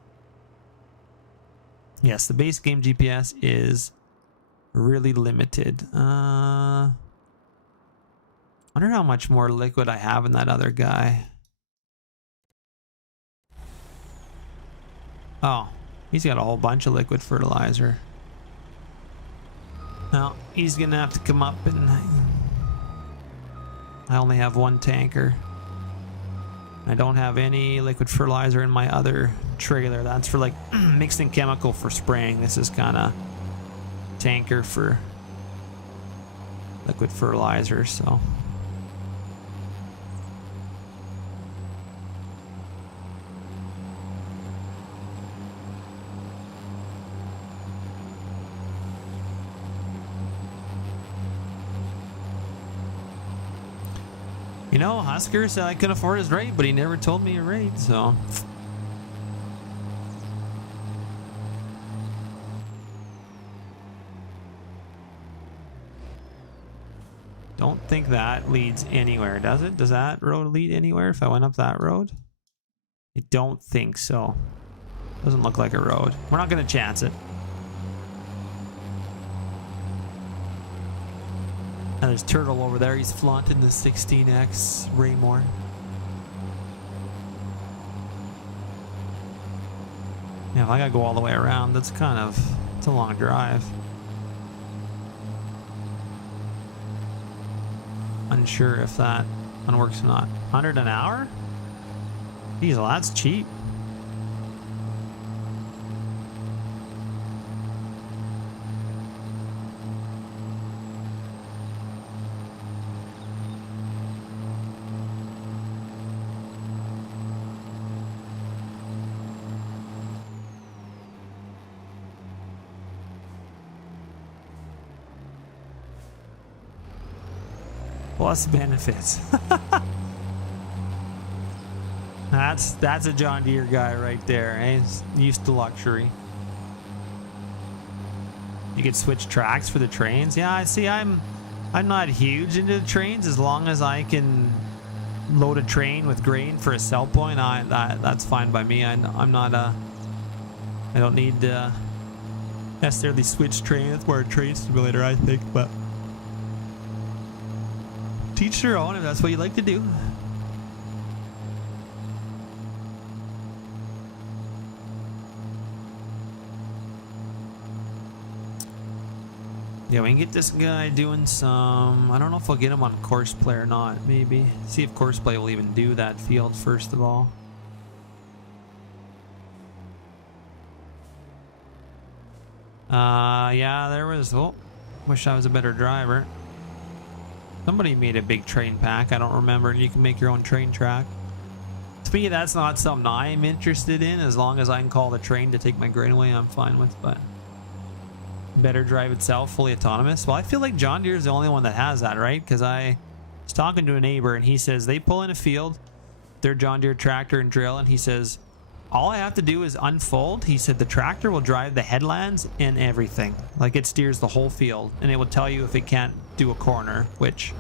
Yes, the base game GPS is really limited. Wonder how much more liquid I have in that other guy. Oh, he's got a whole bunch of liquid fertilizer. Now, he's gonna have to come up, and I only have 1 tanker. I don't have any liquid fertilizer in my other trailer. That's for like mixing chemical for spraying. This is kind of tanker for liquid fertilizer, so. You know, Husker said I could afford his rate, but he never told me a rate, so. Don't think that leads anywhere, does it? Does that road lead anywhere if I went up that road? I don't think so. Doesn't look like a road. We're not going to chance it. And there's Turtle over there. He's flaunting the 16X Raymore. Yeah, if I gotta go all the way around, that's kind of, it's a long drive. Unsure if that one works or not. 100 an hour? Geez, well, that's cheap. Plus benefits. That's a John Deere guy right there. Eh? He's used to luxury. You could switch tracks for the trains. Yeah, I see. I'm not huge into the trains. As long as I can load a train with grain for a sell point, that's fine by me. I'm not I don't need to necessarily switch train. That's more a train simulator, I think, but. Teach their own if that's what you like to do. Yeah, we can get this guy doing some... I don't know if I'll get him on course play or not, maybe. See if course play will even do that field first of all. Yeah, there was... Oh, wish I was a better driver. Somebody made a big train pack. I don't remember. You can make your own train track. To me, that's not something I'm interested in. As long as I can call the train to take my grain away, I'm fine with. But better drive itself, fully autonomous. Well, I feel like John Deere is the only one that has that, right? Because I was talking to a neighbor, and he says they pull in a field, their John Deere tractor and drill, and he says all I have to do is unfold. He said the tractor will drive the headlands and everything. Like it steers the whole field, and it will tell you if it can't do a corner, which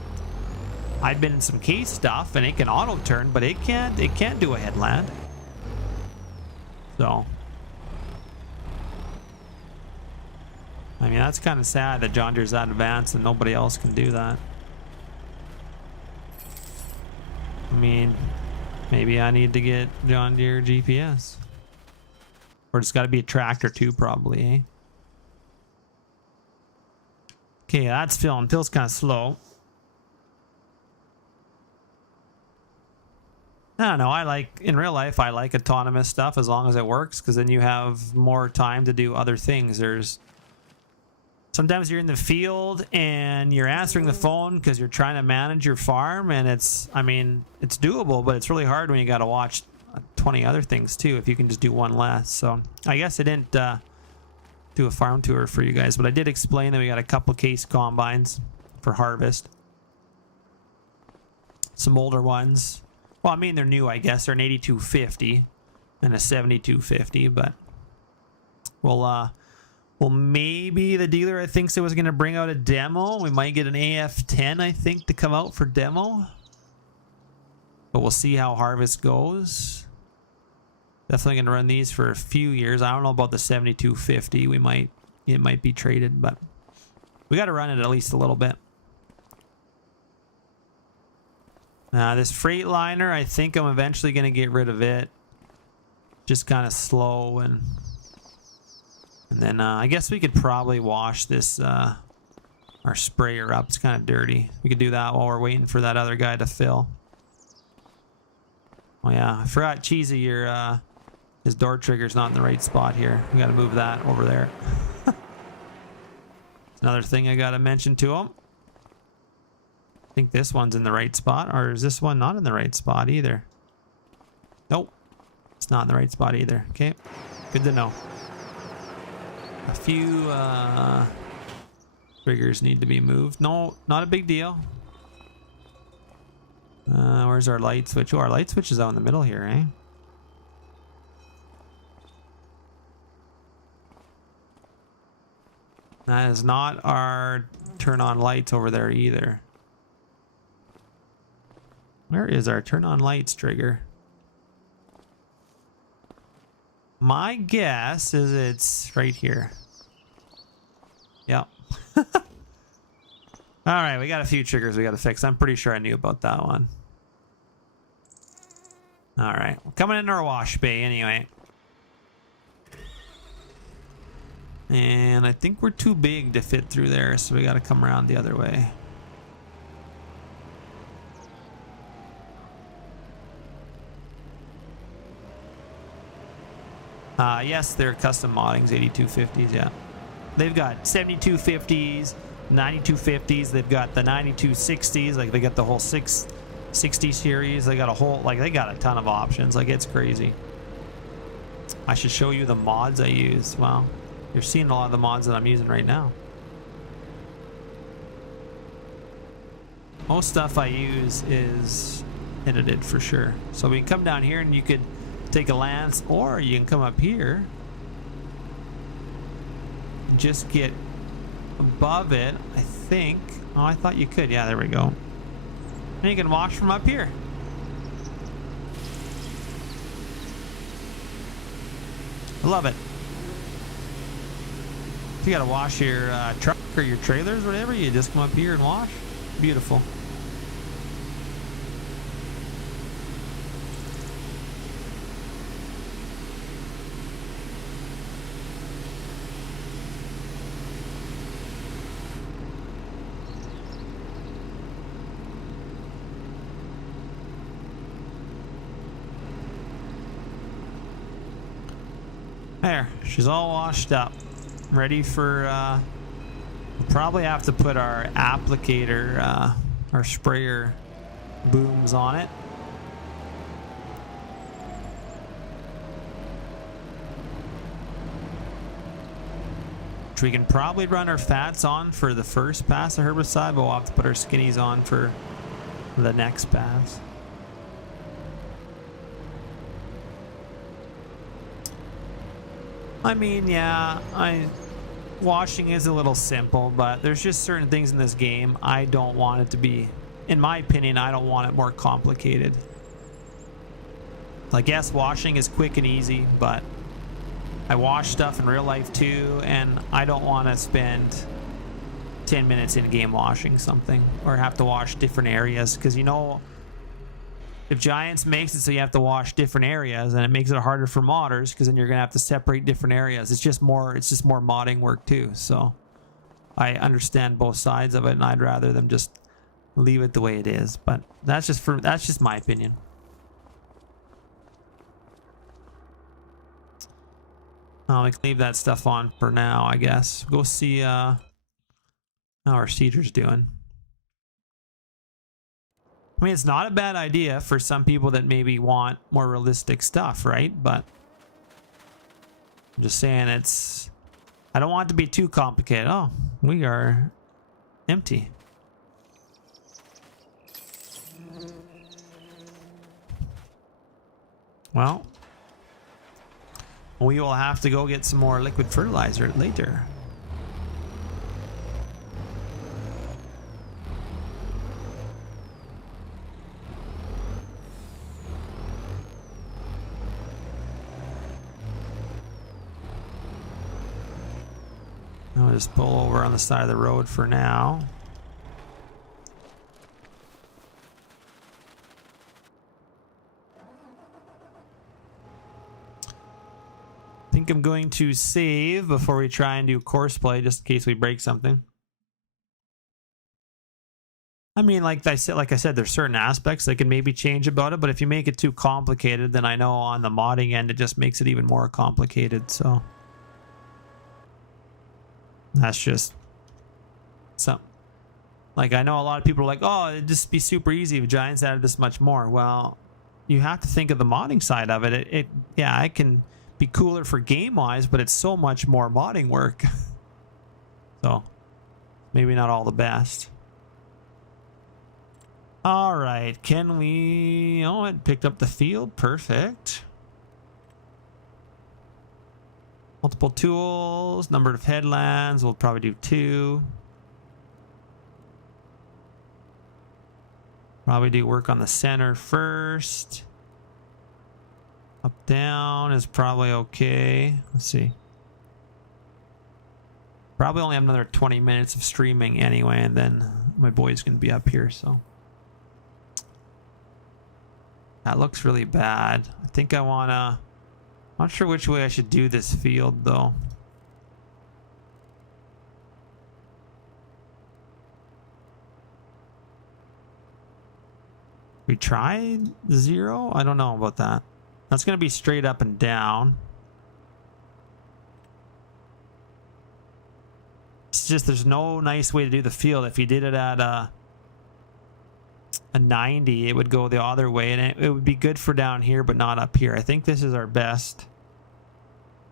I've been in some case stuff and it can auto turn, but it can't do a headland. So I mean, that's kind of sad that John Deere's that advanced and nobody else can do that. I mean, maybe I need to get John Deere GPS, or it's got to be a tractor too, probably, eh? Okay, that's filling. Feels kind of slow. I don't know. I like, in real life, I like autonomous stuff as long as it works, because then you have more time to do other things. There's sometimes you're in the field and you're answering the phone because you're trying to manage your farm, and it's, I mean, it's doable, but it's really hard when you got to watch 20 other things too, if you can just do one less. So I guess I didn't do a farm tour for you guys, but I did explain that we got a couple case combines for harvest. Some older ones. Well, I mean, they're new, I guess. They're an 8250 and a 7250, but well, maybe the dealer, I think, was going to bring out a demo. We might get an AF10, I think, to come out for demo. But we'll see how harvest goes. Definitely going to run these for a few years. I don't know about the 7250. It might be traded, but we got to run it at least a little bit. This Freightliner, I think I'm eventually going to get rid of it. Just kind of slow, and then I guess we could probably wash this our sprayer up. It's kind of dirty. We could do that while we're waiting for that other guy to fill. Oh yeah, I forgot, Cheesy, your his door trigger's not in the right spot here. We got to move that over there. Another thing I got to mention to him. I think this one's in the right spot, or is this one not in the right spot either? Nope, it's not in the right spot either. Okay, good to know. A few triggers need to be moved. No, not a big deal. Where's our light switch? Oh, our light switch is out in the middle here, eh? That is not our turn on lights over there either. Where is our turn on lights trigger? My guess is it's right here. Yep. Alright, we got a few triggers we got to fix. I'm pretty sure I knew about that one. Alright, coming into our wash bay anyway. And I think we're too big to fit through there, so we got to come around the other way. Yes, they're custom moddings, 8250s, yeah. They've got 7250s, 9250s, they've got the 9260s, like they got the whole 660 series, they got a whole, like they got a ton of options, like it's crazy. I should show you the mods I use. Well, you're seeing a lot of the mods that I'm using right now. Most stuff I use is edited for sure. So we can come down here and you could take a lance, or you can come up here, just get above it, I think. Oh, I thought you could. Yeah, there we go. And you can wash from up here. I love it. If you gotta wash your truck or your trailers or whatever, you just come up here and wash. Beautiful. There, she's all washed up, ready for, we'll probably have to put our applicator, our sprayer booms on it. Which we can probably run our fats on for the first pass of herbicide, but we'll have to put our skinnies on for the next pass. I mean, yeah, washing is a little simple, but there's just certain things in this game I don't want it to be. In my opinion, I don't want it more complicated. Like, yes, washing is quick and easy, but I wash stuff in real life too, and I don't want to spend 10 minutes in game washing something or have to wash different areas, because you know, if Giants makes it so you have to wash different areas, and it makes it harder for modders, because then you're gonna have to separate different areas. It's just more modding work too. So I understand both sides of it, and I'd rather them just leave it the way it is. But that's just my opinion. We can leave that stuff on for now, I guess. Go see how our seeder's doing. I mean, it's not a bad idea for some people that maybe want more realistic stuff, right? But I'm just saying, I don't want it to be too complicated. Oh, we are empty. Well, we will have to go get some more liquid fertilizer later. I'll just pull over on the side of the road for now. I think I'm going to save before we try and do course play, just in case we break something. I mean, like I said, there's certain aspects that can maybe change about it, but if you make it too complicated, then I know on the modding end it just makes it even more complicated. So that's just something. Like, I know a lot of people are like, oh, it'd just be super easy if Giants added this much more. Well, you have to think of the modding side of it. Yeah, it can be cooler for game wise, but it's so much more modding work. So maybe not all the best. All right, can we... Oh, it picked up the field. Perfect. Multiple tools, number of headlands. We'll probably do 2. Probably do work on the center first. Up, down is probably okay. Let's see. Probably only have another 20 minutes of streaming anyway, and then my boy's going to be up here, so... That looks really bad. I think I want to... Not sure which way I should do this field, though. We tried 0? I don't know about that. That's going to be straight up and down. It's just there's no nice way to do the field. If you did it at a 90, it would go the other way, and it would be good for down here, but not up here. I think this is our best.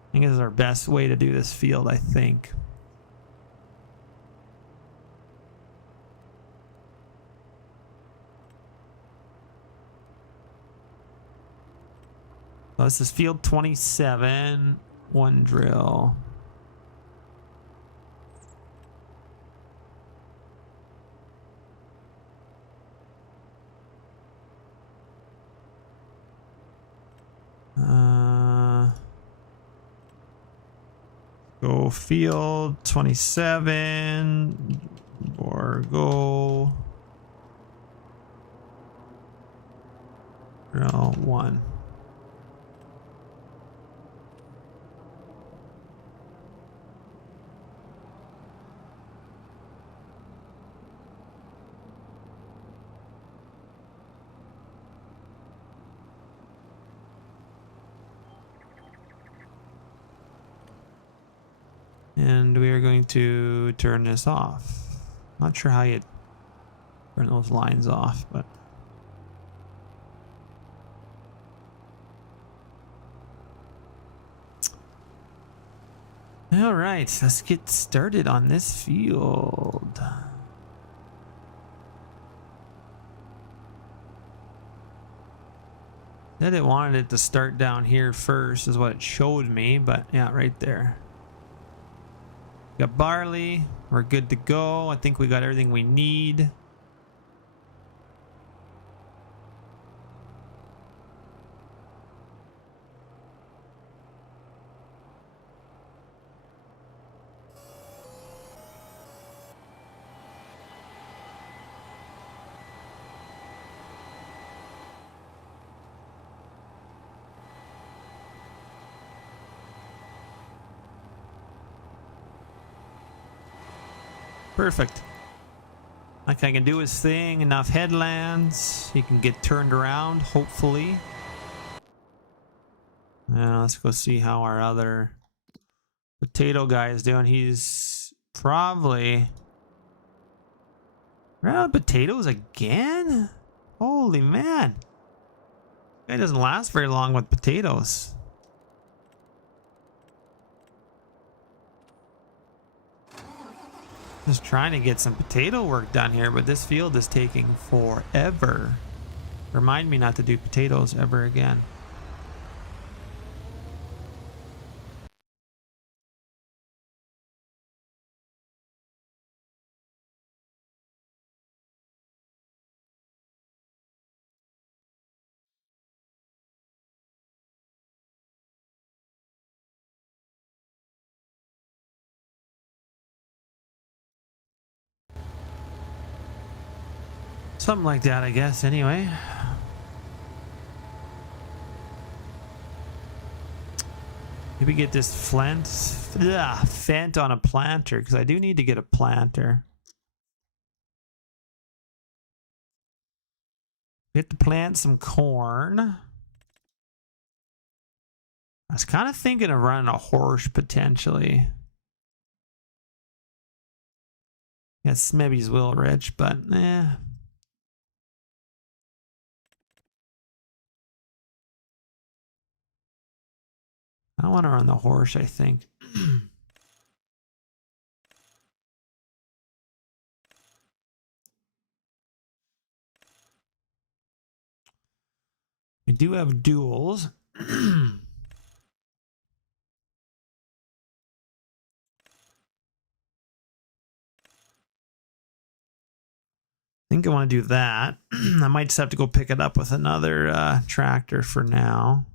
I think this is our best way to do this field, I think. So this is field 27, 1 drill. Go field 27 or go drill 1. And we are going to turn this off. Not sure how you turn those lines off, but... All right, let's get started on this field. Said it wanted it to start down here first, is what it showed me, but yeah, right there. Got barley, we're good to go. I think we got everything we need. Perfect. That guy can do his thing. Enough headlands. He can get turned around, hopefully. Now let's go see how our other potato guy is doing. He's probably... Ran out of potatoes again? Holy man. Guy doesn't last very long with potatoes. Just trying to get some potato work done here, but this field is taking forever. Remind me not to do potatoes ever again. Something like that, I guess, anyway. Maybe get this Fent on a planter, because I do need to get a planter. We have to plant some corn. I was kind of thinking of running a horse, potentially. Yeah, Smebby's Will Rich, but eh. I don't want to run the horse, I think. We do have duals. I think I want to do that. I might just have to go pick it up with another tractor for now.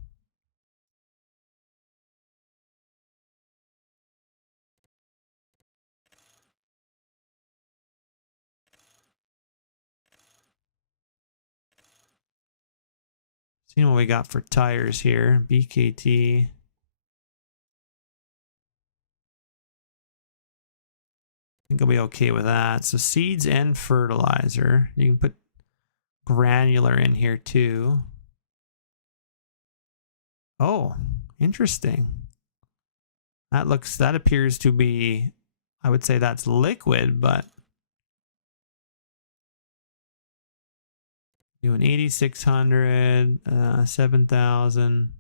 See what we got for tires here. BKT. I think I'll be okay with that. So seeds and fertilizer. You can put granular in here too. Oh, interesting. That appears to be, I would say that's liquid, but doing 8,600, 7,000.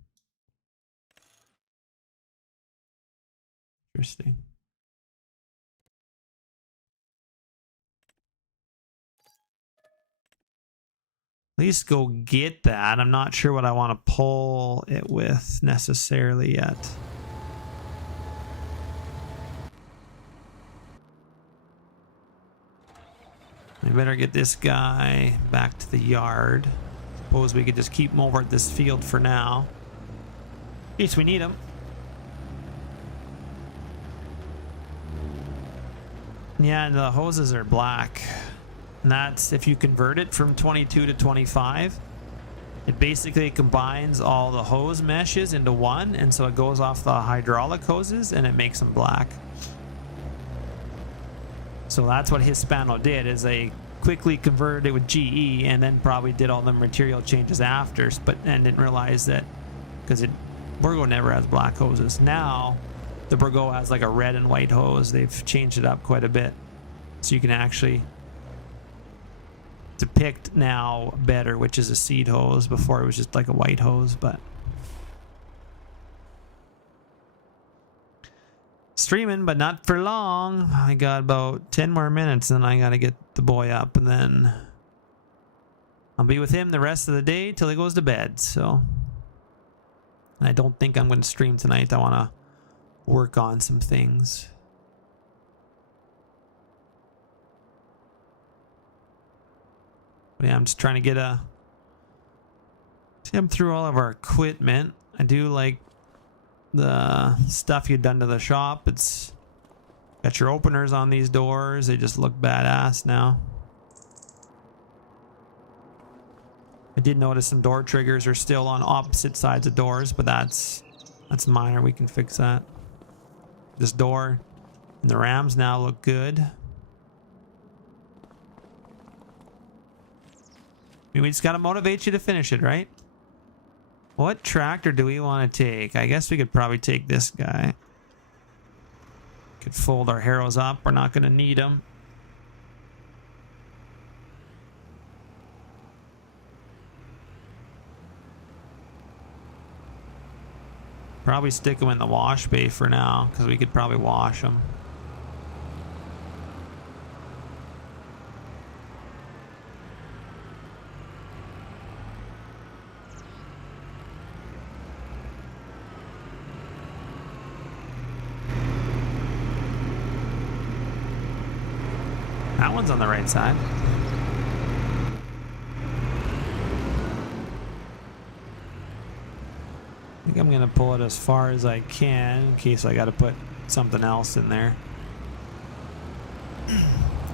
Interesting. At least go get that. I'm not sure what I want to pull it with necessarily yet. I better get this guy back to the yard. Suppose we could just keep him over at this field for now. In case we need him. Yeah, and the hoses are black. And that's if you convert it from 22 to 25. It basically combines all the hose meshes into one, and so it goes off the hydraulic hoses and it makes them black. So that's what Hispano did, is they quickly converted it with GE and then probably did all the material changes after, and didn't realize that because Burgo never has black hoses. Now the Burgo has like a red and white hose. They've changed it up quite a bit, so you can actually depict now better which is a seed hose. Before it was just like a white hose. But streaming, but not for long. I got about 10 more minutes, and I gotta get the boy up, and then I'll be with him the rest of the day till he goes to bed. So I don't think I'm going to stream tonight. I want to work on some things. But yeah, I'm just trying to get through all of our equipment. I do like the stuff you've done to the shop. It's got your openers on these doors. They just look badass now. I did notice some door triggers are still on opposite sides of doors, but that's minor. We can fix that. This door and the rams now look good. I mean, we just gotta motivate you to finish it, right? What tractor do we want to take? I guess we could probably take this guy. Could fold our harrows up. We're not gonna need them. Probably stick them in the wash bay for now, because we could probably wash them. That one's on the right side. I think I'm gonna pull it as far as I can in case I gotta put something else in there.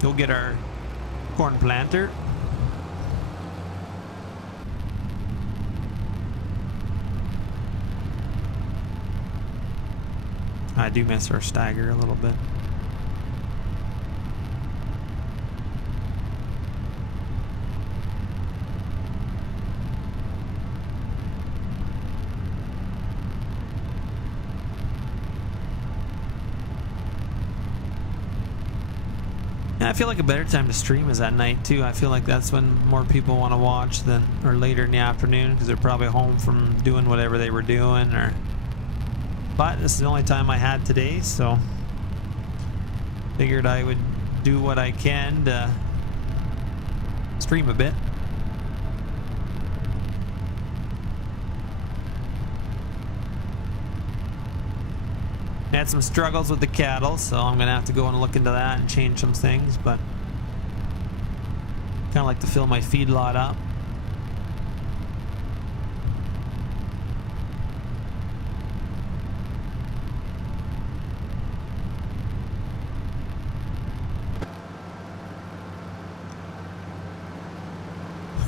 Go get our corn planter. I do miss our stagger a little bit. I feel like a better time to stream is at night too. I feel like that's when more people want to watch or later in the afternoon, because they're probably home from doing whatever they were doing. But this is the only time I had today, so figured I would do what I can to stream a bit. Had some struggles with the cattle, so I'm gonna have to go and look into that and change some things, but kind of like to fill my feedlot up.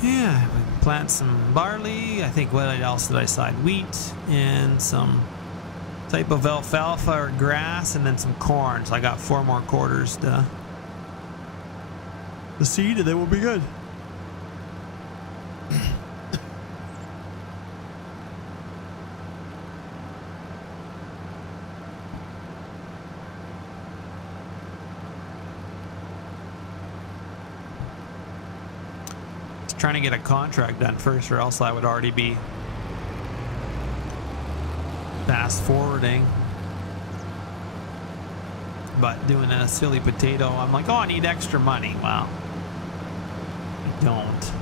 Yeah, we can plant some barley. I think what else did I decide? Wheat and some type of alfalfa or grass, and then some corn. So I got 4 more quarters to the seed, and they will be good. Trying to get a contract done first, or else I would already be fast forwarding. But doing a silly potato, I'm like, oh, I need extra money. Well, I don't.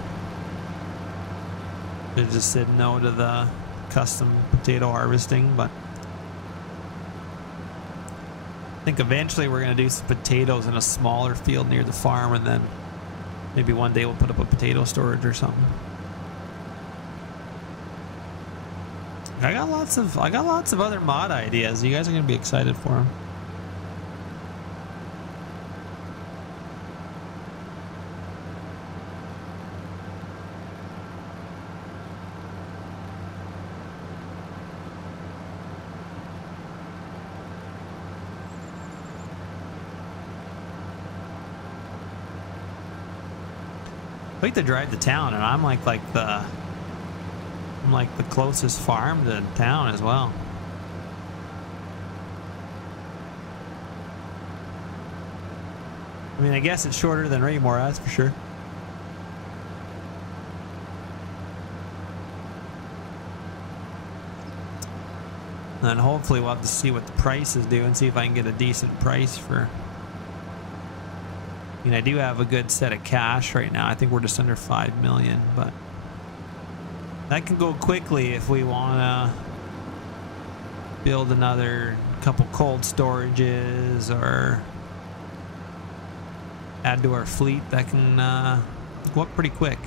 They just said no to the custom potato harvesting, but I think eventually we're going to do some potatoes in a smaller field near the farm, and then maybe one day we'll put up a potato storage or something. I got lots of other mod ideas. You guys are gonna be excited for them. I like to drive to town, and I'm like the closest farm to town as well. I mean, I guess it's shorter than Raymore, that's for sure. And then hopefully we'll have to see what the prices do and see if I can get a decent price for. I mean, I do have a good set of cash right now. I think we're just under 5 million, but that can go quickly if we want to build another couple cold storages or add to our fleet. That can go up pretty quick.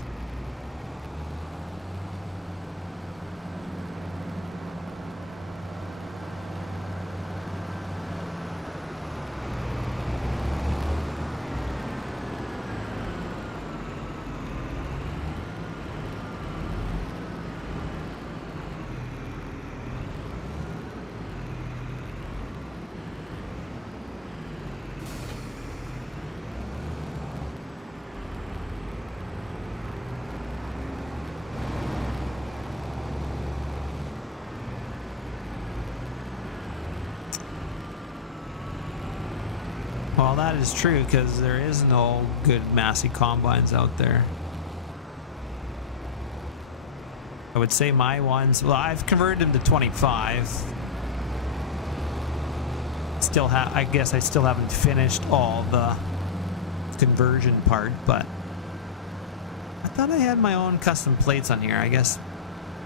Well, that is true, because there is no good Massey combines out there. I would say my ones, well, I've converted them to 25. Still I guess I still haven't finished all the conversion part, but I thought I had my own custom plates on here. I guess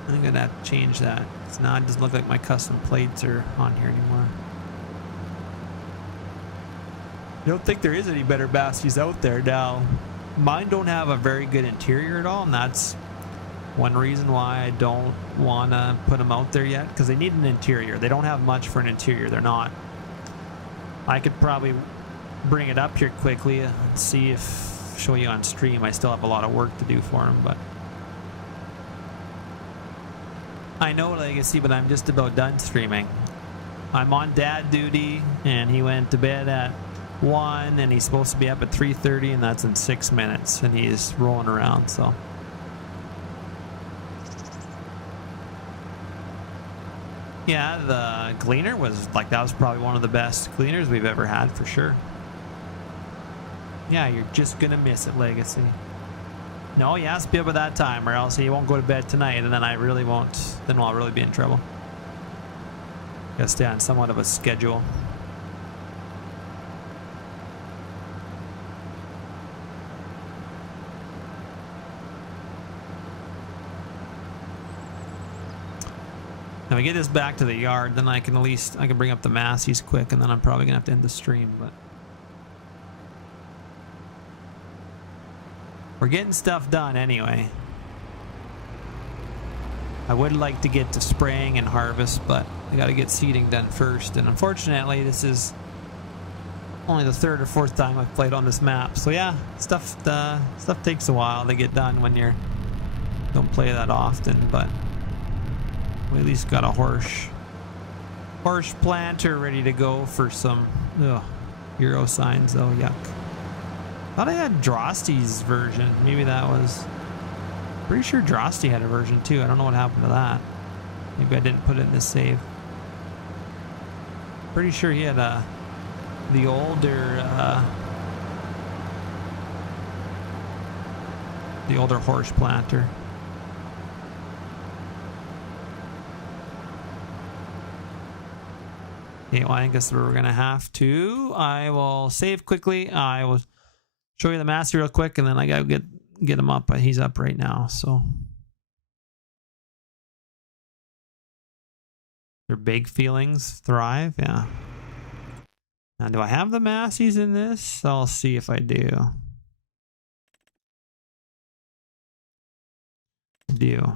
I'm gonna have to change that. So now it doesn't look like my custom plates are on here anymore. I don't think there is any better Massey's out there now. Mine don't have a very good interior at all, and that's one reason why I don't want to put them out there yet, because they need an interior. They don't have much for an interior. They're not. I could probably bring it up here quickly and see if show you on stream. I still have a lot of work to do for them, but I know Legacy, but I'm just about done streaming. I'm on dad duty, and he went to bed at 1, and he's supposed to be up at 3:30, and that's in 6 minutes, and he's rolling around. So yeah, the gleaner was like, that was probably one of the best gleaners we've ever had, for sure. Yeah, you're just gonna miss it, Legacy. No, he has to be up at that time, or else he won't go to bed tonight, and then I really won't. Then I'll really be in trouble. Gotta stay on somewhat of a schedule. Now we get this back to the yard, then I can at least I can bring up the Massey's quick, and then I'm probably gonna have to end the stream. But we're getting stuff done anyway. I would like to get to spraying and harvest, but I got to get seeding done first. And unfortunately, this is only the third or fourth time I've played on this map. So yeah, stuff takes a while to get done when you don't play that often. But we at least got a horse planter ready to go for some Euro signs though. Yuck. Thought I had Drosty's version. Maybe that was. Pretty sure Drosty had a version too. I don't know what happened to that. Maybe I didn't put it in this save. Pretty sure he had the older horse planter. Okay, well, I guess we're gonna have to. I will save quickly. I will show you the Massey real quick, and then I gotta get him up. He's up right now, so their big feelings thrive. Yeah. Now, do I have the Masseys in this? I'll see if I do. I do.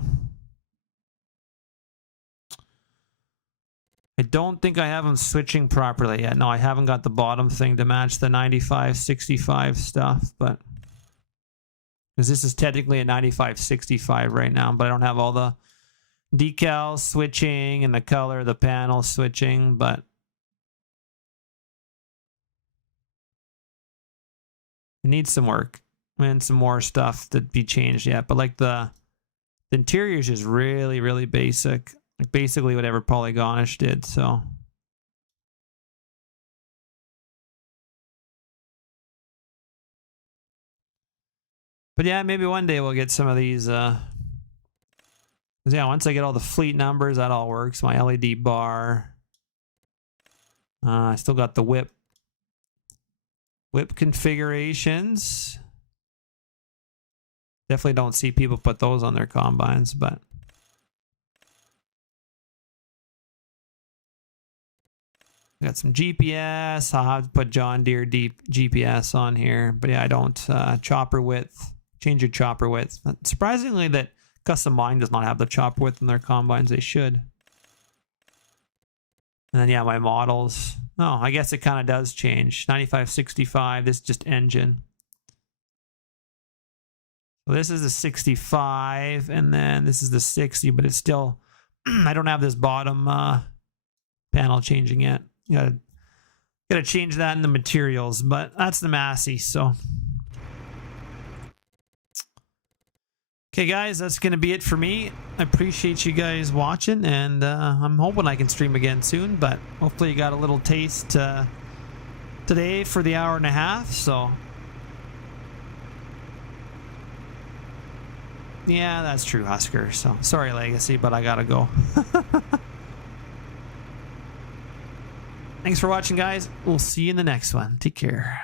I don't think I have them switching properly yet. No, I haven't got the bottom thing to match the 95-65 stuff, but because this is technically a 95-65 right now, but I don't have all the decals switching and the color of the panel switching, but it needs some work and some more stuff to be changed yet. But like the interior is just really, really basic, like basically whatever Polygonish did. So but yeah, maybe one day we'll get some of these. Cause yeah, once I get all the fleet numbers, that all works. My LED bar. I still got the whip configurations. Definitely don't see people put those on their combines, but I got some GPS. I'll have to put John Deere deep GPS on here, but yeah, I don't chopper width. Change your chopper width. Surprisingly, that Custom Mine does not have the chopper width in their combines. They should. And then yeah, my models. Oh, I guess it kind of does change. 95-65. This is just engine. So this is the 65, and then this is the 60, but it's still. I don't have this bottom panel changing yet. Gotta change that in the materials, but that's the Massey. So. Okay, guys, that's going to be it for me. I appreciate you guys watching, and I'm hoping I can stream again soon, but hopefully you got a little taste today for the hour and a half, so. Yeah, that's true, Husker. So, sorry, Legacy, but I got to go. Thanks for watching, guys. We'll see you in the next one. Take care.